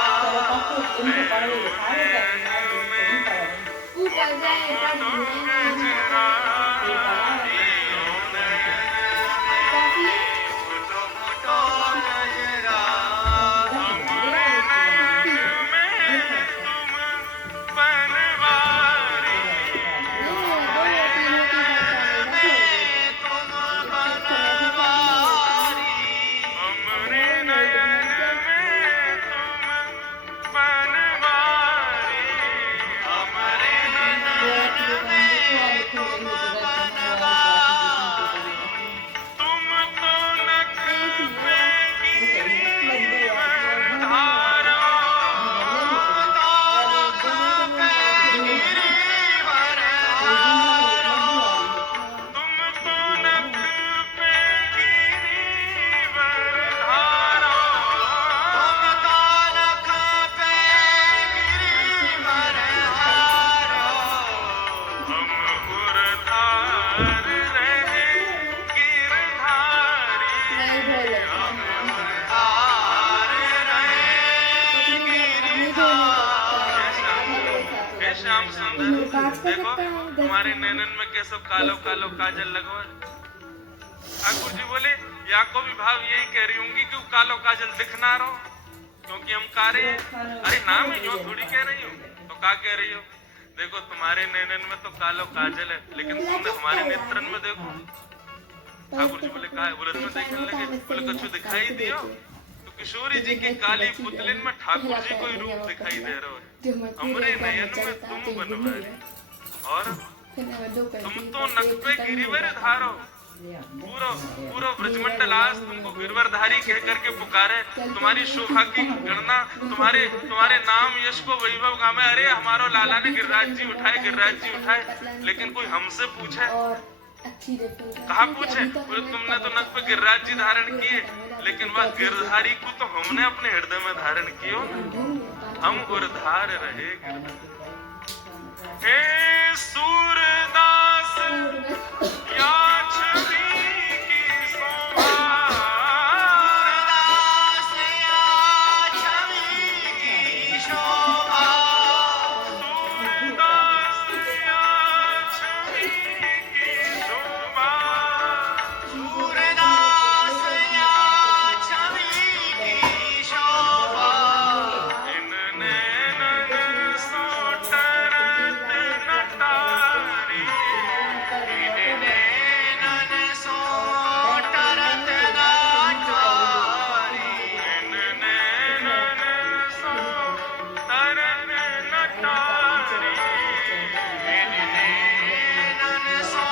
श्याम सुंदर देखो तुम्हारे नैनन में कैसो कालो कालो काजल लगो है। ठाकुर जी बोले या को भी भाव यही कह रही होंगी कि कालो काजल दिख ना रहो क्योंकि हम कारे हैं। अरे नाम ही यो थोड़ी कह रही हो तो क्या कह रही हो। देखो तुम्हारे नैनन में तो कालो काजल है लेकिन तुमने हमारे नेत्रन में देखो। ठाकुर जी बोले कहा है। बोले तुम्हें देखने लगे। बोले कछु दिखाई दियो। तो किशोरी जी की काली पुतलिन में ठाकुर जी को ही रूप दिखाई दे रहा है। हमरे नयन में तुम बनवारे और तुम तो नख पे गिरिवर धारो। पूरा पूरा ब्रजमंडल आज तुमको गिरवरधारी कह करके पुकारे। तुम्हारी शोभा की गणना तुम्हारे नाम यश को वैभव गावे। अरे हमारो लाला ने गिरिराज जी उठाए लेकिन कोई हमसे पूछे कहा पूछे। बोले तुमने तो नख पे गिरिराज जी धारण किए लेकिन वह गिरधारी को तो हमने अपने हृदय में धारण कियो। हम गुरधार रहे हे सूरदास या छवि की शोभा। सूरदास या छवि की शोभा। सूरदास या छवि की शोभा। सूरदास या छवि की शोभा। इन नैनन सो टरत नटारी। इन नैनन सो टरत नटारी। इन नैनन सो टरत नटारी। इन नैनन सो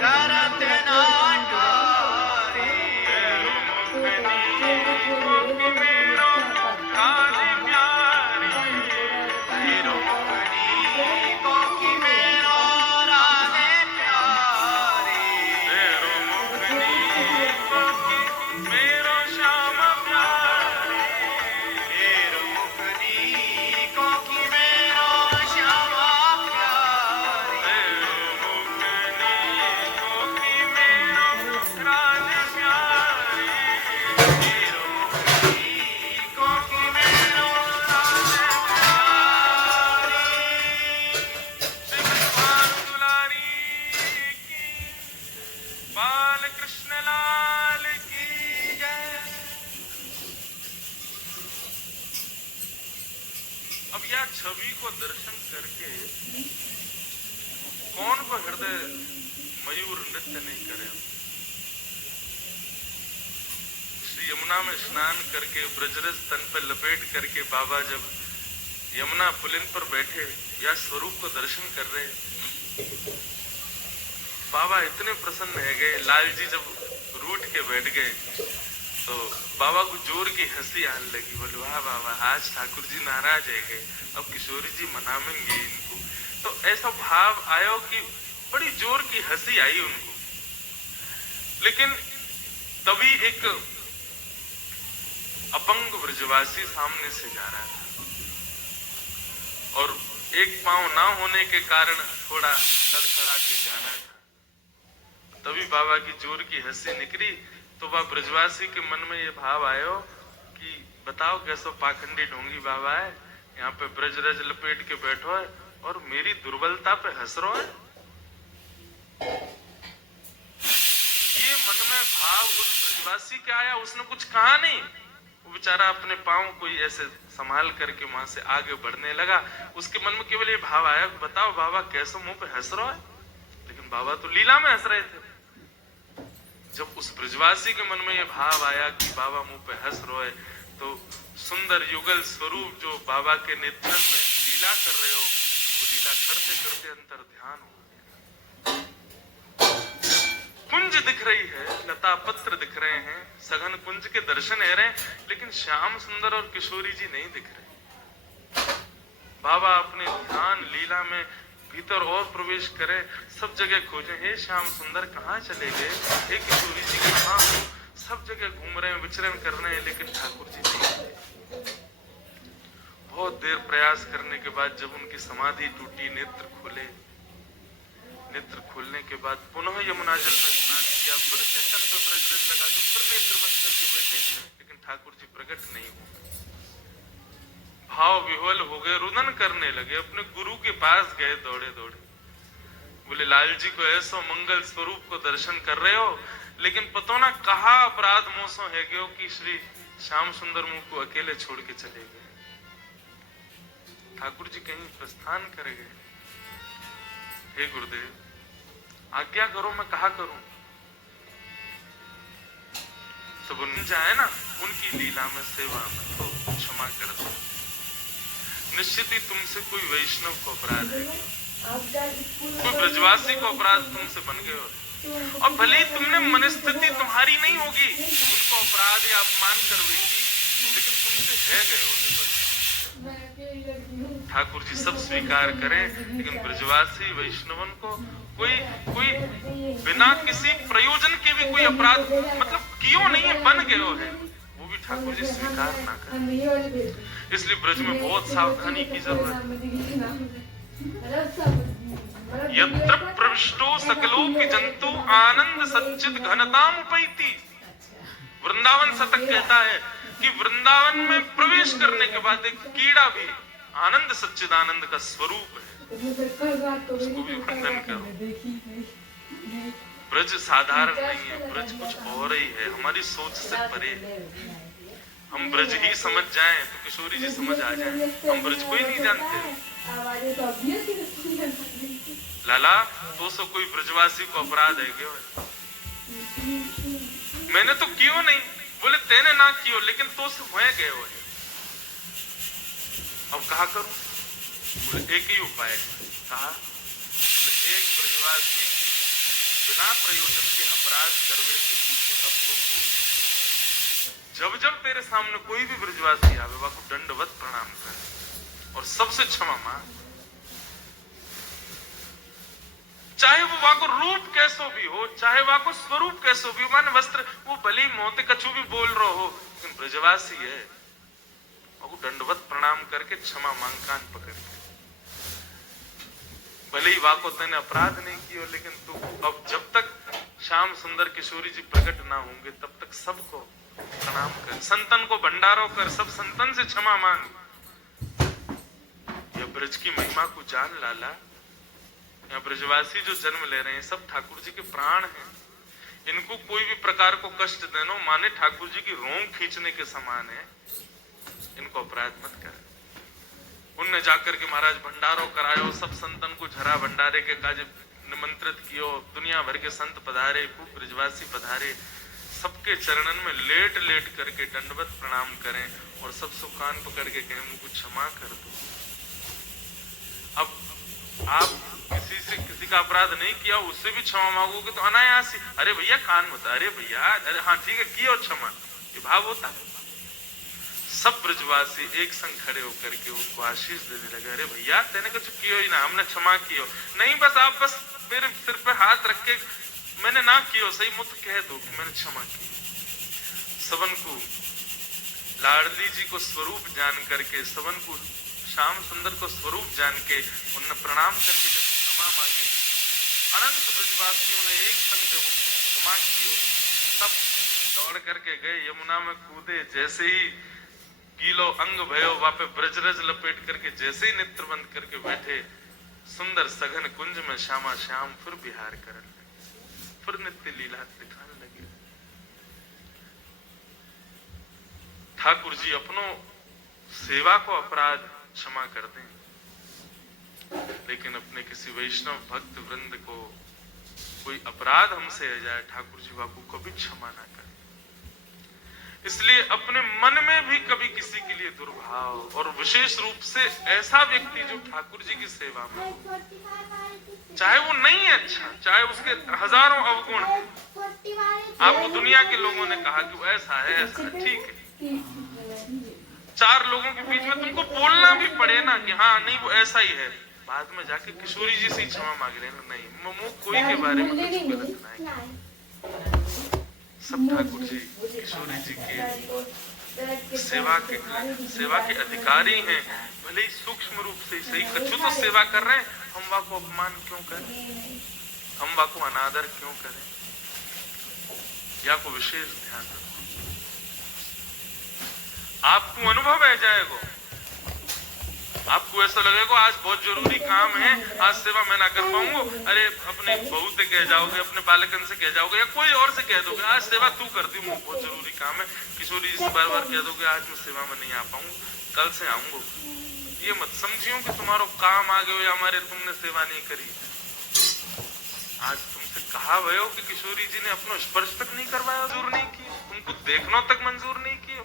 टरत नटारी। मुखनी को मेरो राज प्यारी। मेरो मुखनी को की मेरो राज प्यारी। मेरो मुखनी को की मेरो श्याम प्यारी। मेरो मुखनी को की मेरो श्याम प्यारी। मेरो मुखनी को की मेरो राज प्यारी। मेरो मुखनी को की मेरो राज प्यारी। श्री भगवान दुलारी की बाल कृष्ण लाल की जय। अब यह छवि को दर्शन करके कौन को हृदय मयूर नृत्य नहीं करे। श्री यमुना में स्नान करके ब्रजरस तन पर लपेट करके बाबा जब यमुना पुलिन पर बैठे या स्वरूप को दर्शन कर रहे बाबा इतने प्रसन्न है गए। लाल जी जब रूठ के बैठ गए तो बाबा को जोर की हंसी आने लगी। बोले वाह बाबा आज ठाकुर जी नाराज है गए अब किशोरी जी मनावेंगे इनको। तो ऐसा भाव आयो कि बड़ी जोर की हंसी आई उनको। लेकिन तभी एक अपंग ब्रजवासी सामने से जा रहा था और एक पांव ना होने के कारण थोड़ा लड़खड़ा के जा रहा था। तभी बाबा की जोर की हंसी निकली तो वह ब्रजवासी के मन में ये भाव आयो कि बताओ कैसो पाखंडी ढोंगी बाबा है यहाँ पे ब्रजरज लपेट के बैठो है और मेरी दुर्बलता पे हंस रहा है। ये मन में भाव उस ब्रजवासी के आया। उसने कुछ कहा नहीं। वो बेचारा अपने पांव को ही ऐसे संभाल करके वहां से आगे बढ़ने लगा। उसके मन में केवल ये भाव आया बताओ बाबा कैसो मुंह पे हंस रहा है। लेकिन बाबा तो लीला में हंस रहे थे। जब उस ब्रजवासी के मन में ये भाव आया कि बाबा मुंह पे हंस रहे तो सुंदर युगल स्वरूप जो बाबा के नेतृत्व में लीला कर रहे हो वो लीला करते करते अंतर ध्यान हो गया। कुंज दिख रही है, लता पत्र दिख रहे हैं, सघन कुंज के दर्शन है रहे, लेकिन श्याम सुंदर और किशोरी जी नहीं दिख रहे। बाबा अपने ध्यान लीला में भीतर और प्रवेश करे, सब जगह खोजे। हे श्याम सुंदर कहाँ चले गए, हे किशोरी जी कहाँ हो। सब जगह घूम रहे हैं, विचरण कर रहे हैं, लेकिन ठाकुर जी नहीं। बहुत देर प्रयास करने के बाद जब उनकी समाधि टूटी, नेत्र खुले, नेत्र खोलने के बाद पुनः यमुना जल में स्नान किया, फिर से तन पे ब्रजरज लगा के फिर नेत्र बंद करके बैठे, लेकिन ठाकुर जी प्रकट नहीं हुए। भाव विह्वल हो गए, रुदन करने लगे, अपने गुरु के पास गए दौड़े दौड़े। बोले लाल जी को ऐसो मंगल स्वरूप को दर्शन कर रहे हो, लेकिन पतो ना कहा अपराध मोसो है गयो कि श्री श्याम सुंदर मुंह को अकेले छोड़ के चले गए। ठाकुर जी कहीं प्रस्थान कर गए। हे गुरुदेव आज्ञा करो, मैं कहा करूं। तो वो जाए ना उनकी लीला में सेवा में तो क्षमा कर दो। निश्चित ही तुमसे कोई वैष्णव को अपराध है, कोई ब्रजवासी को अपराध तुमसे बन गए हो, और भले ही तुमने मनस्थिति तुम्हारी नहीं होगी उनको अपराध या अपमान करवेगी, लेकिन तुमसे है गए होते। ठाकुर जी सब स्वीकार करें, लेकिन ब्रजवासी वैष्णवन को कोई बिना किसी प्रयोजन के भी कोई अपराध मतलब क्यों नहीं है बन गए हो है, वो भी ठाकुर जी स्वीकार ना करें। इसलिए ब्रज में बहुत सावधानी की जरूरत है। यत्र प्रविष्टो सकलोपि जंतु आनंद सच्चित घनताम उपैति। वृंदावन शतक कहता है कि वृंदावन में प्रवेश करने के बाद एक कीड़ा भी आनंद सच्चिदानंद का स्वरूप है, उसको भी वंदन करो। ब्रज साधारण नहीं है, ब्रज कुछ और ही है, हमारी सोच से परे है। हम ब्रज ही समझ जाएं तो किशोरी जी समझ आ जाएं, हम ब्रज को ही नहीं जानते। लाला तो सो कोई ब्रजवासी को अपराध है क्यों? मैंने तो क्यों नहीं, बोले तेने ना कियो, लेकिन तो से हुए गए हो। अब कहा करूं? बोले एक ही उपाय है। कहा बोले एक ब्रजवासी की बिना प्रयोजन के अपराध करवे के पीछे अब तो जब तेरे सामने कोई भी ब्रजवासी आवे वह को दंडवत प्रणाम कर और सबसे क्षमा मांग, चाहे वो वाको रूप कैसो भी हो, चाहे वाको स्वरूप कैसो भी हो, मान वस्त्र वो भली मोते कछु भी बोल रहा हो, लेकिन ब्रजवासी है, वो दंडवत प्रणाम करके क्षमा मांग कान पकड़ के। भले ही वाको तने अपराध नहीं किया, लेकिन तू अब जब तक श्याम सुंदर किशोरी जी प्रकट ना होंगे तब तक सबको प्रणाम कर, संतन को भंडारो कर, सब संतन से क्षमा मांग। यह ब्रज की महिमा को जान लाला। यहाँ ब्रजवासी जो जन्म ले रहे हैं सब ठाकुर जी के प्राण हैं, इनको कोई भी प्रकार को कष्ट देना माने ठाकुर जी की रोंग खींचने के समान है। इनको अपराध मत कर। उनने जाकर के महाराज भंडारो करायो, सब संतन को झरा भंडारे के काज निमंत्रित कियो, दुनिया भर के संत पधारे, खूब ब्रजवासी पधारे, सबके चरणन में लेट लेट करके दंडवत प्रणाम करें और सब कान पकड़ के कहें मुझको क्षमा कर दो। अब आप किसी का अपराध नहीं किया उससे भी क्षमा मांगोगे तो अनायास ही, अरे भैया कान मत, अरे भैया, अरे हाँ ठीक है किया क्षमा, ये भाव होता है। सब ब्रजवासी एक संग खड़े होकर के उसको आशीष देने लगे, अरे भैया तेने कुछ कियो ही ना, हमने क्षमा कियो नहीं, बस आप बस मेरे सिर पे हाथ रख के मैंने ना कियो सही मुझे कह दो कि मैंने क्षमा की। सबन को लाडली जी को स्वरूप जान करके, सबन को श्याम सुंदर को स्वरूप जान के उन्हें प्रणाम करके जब क्षमा मांगी, अनंत ब्रजवासियों ने एक संग जब उनको क्षमा कियो, सब दौड़ करके गए यमुना में कूदे, जैसे ही गीलो अंग भयो वापे ब्रजरज लपेट करके जैसे ही नेत्र बंद करके बैठे, सुंदर सघन कुंज में श्यामा श्याम फिर विहार करने लगे, फिर नित्य लीला दिखाने लगे। ठाकुर जी अपनों सेवा को अपराध क्षमा कर दें, लेकिन अपने किसी वैष्णव भक्त वृंद को कोई अपराध हमसे आ जाए, ठाकुर जी बाबू कभी क्षमा ना करें। इसलिए अपने मन में भी कभी किसी के लिए दुर्भाव, और विशेष रूप से ऐसा व्यक्ति जो ठाकुर जी की सेवा में, चाहे वो नहीं है अच्छा, चाहे उसके हजारों अवगुण, आपको दुनिया के लोगों ने कहा कि वो ऐसा है ऐसा, ठीक है, चार लोगों के बीच में तुमको बोलना भी पड़े ना कि हाँ नहीं वो ऐसा ही है, बाद में जाके किशोरी जी से क्षमा मांग रहे हैं, नहीं मुंह कोई के बारे में कुछ गलत नहीं। सब ठाकुर जी किशोरी जी के सेवा के अधिकारी हैं, भले ही सूक्ष्म रूप से सही, कछु तो सेवा कर रहे हैं, हम वा को अपमान क्यों करें, हम वा को अनादर क्यों करें, या को विशेष ध्यान रखो। आपको अनुभव है जाएगा आपको ऐसा लगेगा आज बहुत जरूरी काम है, आज सेवा मैं ना कर पाऊंगा, अरे अपने बहू से कह जाओगे, अपने बालकन से कह जाओगे या कोई और से कह दोगे आज सेवा तू करती हूँ, बहुत जरूरी काम है। किशोरी जी से बार बार कह दोगे आज मैं सेवा में नहीं आ पाऊंगा, कल से आऊंगा। ये मत समझियो कि तुम्हारा काम आ गयो या हमारे तुमने सेवा नहीं करी। आज तुमसे कहा भयो कि किशोरी जी ने अपना स्पर्श तक नहीं करवाया, मंजूर नहीं किया, तुमको देखना तक मंजूर नहीं किया।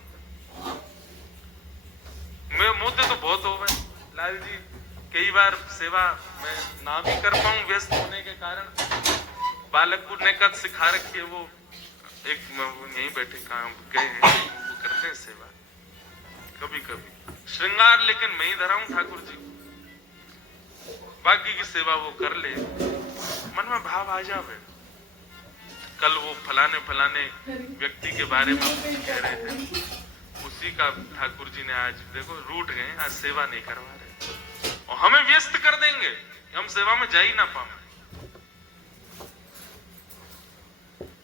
मैं मुद्दे तो बहुत हो गए लाल जी, कई बार सेवा मैं ना भी कर पाऊं व्यस्त होने के कारण। बालकपुर ने कद सिखा रखी है, वो एक यहीं बैठे काम गए हैं, वो करते हैं सेवा कभी कभी श्रृंगार, लेकिन मैं ही धरा हूं ठाकुर जी, बाकी की सेवा वो कर ले, मन में भाव आ जावे। कल वो फलाने फलाने व्यक्ति के बारे में कह रहे थे, उसी का ठाकुर जी ने आज देखो रूठ गए, आज सेवा नहीं करवा रहे और हमें व्यस्त कर देंगे, हम सेवा में जा ही ना पाए।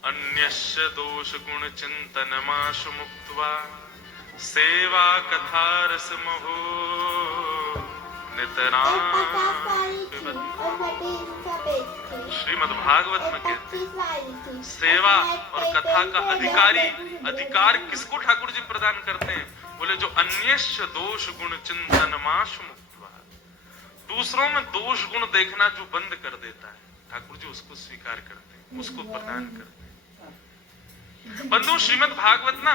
अन्यस्य दोष गुण चिंतनमाशु मुक्त्वा सेवा कथा रस महो नितराम। श्रीमद् भागवत में कहते हैं सेवा और कथा का अधिकार किसको ठाकुर जी प्रदान करते हैं? बोले जो अन्यस्य दोष गुण चिंतनमाशु मुक्त्वा, दूसरों में दोष गुण देखना जो बंद कर देता है, ठाकुर जी उसको स्वीकार करते हैं, उसको प्रदान करते हैं। बंधु श्रीमद् भागवत ना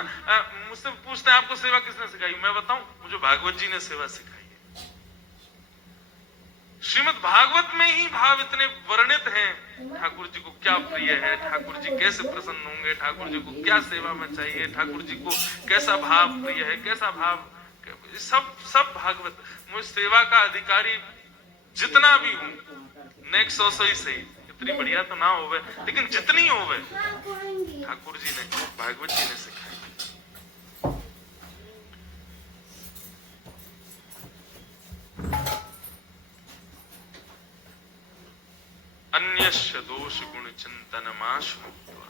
मुझसे पूछते हैं आपको सेवा किसने सिखाई? मैं बताऊं, मुझे भागवत जी ने सेवा सिखाई है। श्रीमद् भागवत में ही भाव इतने वर्णित हैं, ठाकुर जी को क्या प्रिय है, ठाकुर जी कैसे प्रसन्न होंगे, ठाकुर जी को क्या सेवा में चाहिए, ठाकुर जी को कैसा भाव प्रिय है, कैसा भाव, सब भागवत। मुझे सेवा का अधिकारी जितना भी हूं, नेक्स्ट 100 ही सही, इतनी बढ़िया तो ना होवे, लेकिन जितनी होवे ठाकुर जी ने, भागवत जी ने सिखाई। अन्यस्य दोष गुण चिंतनमाशु मुक्त्वा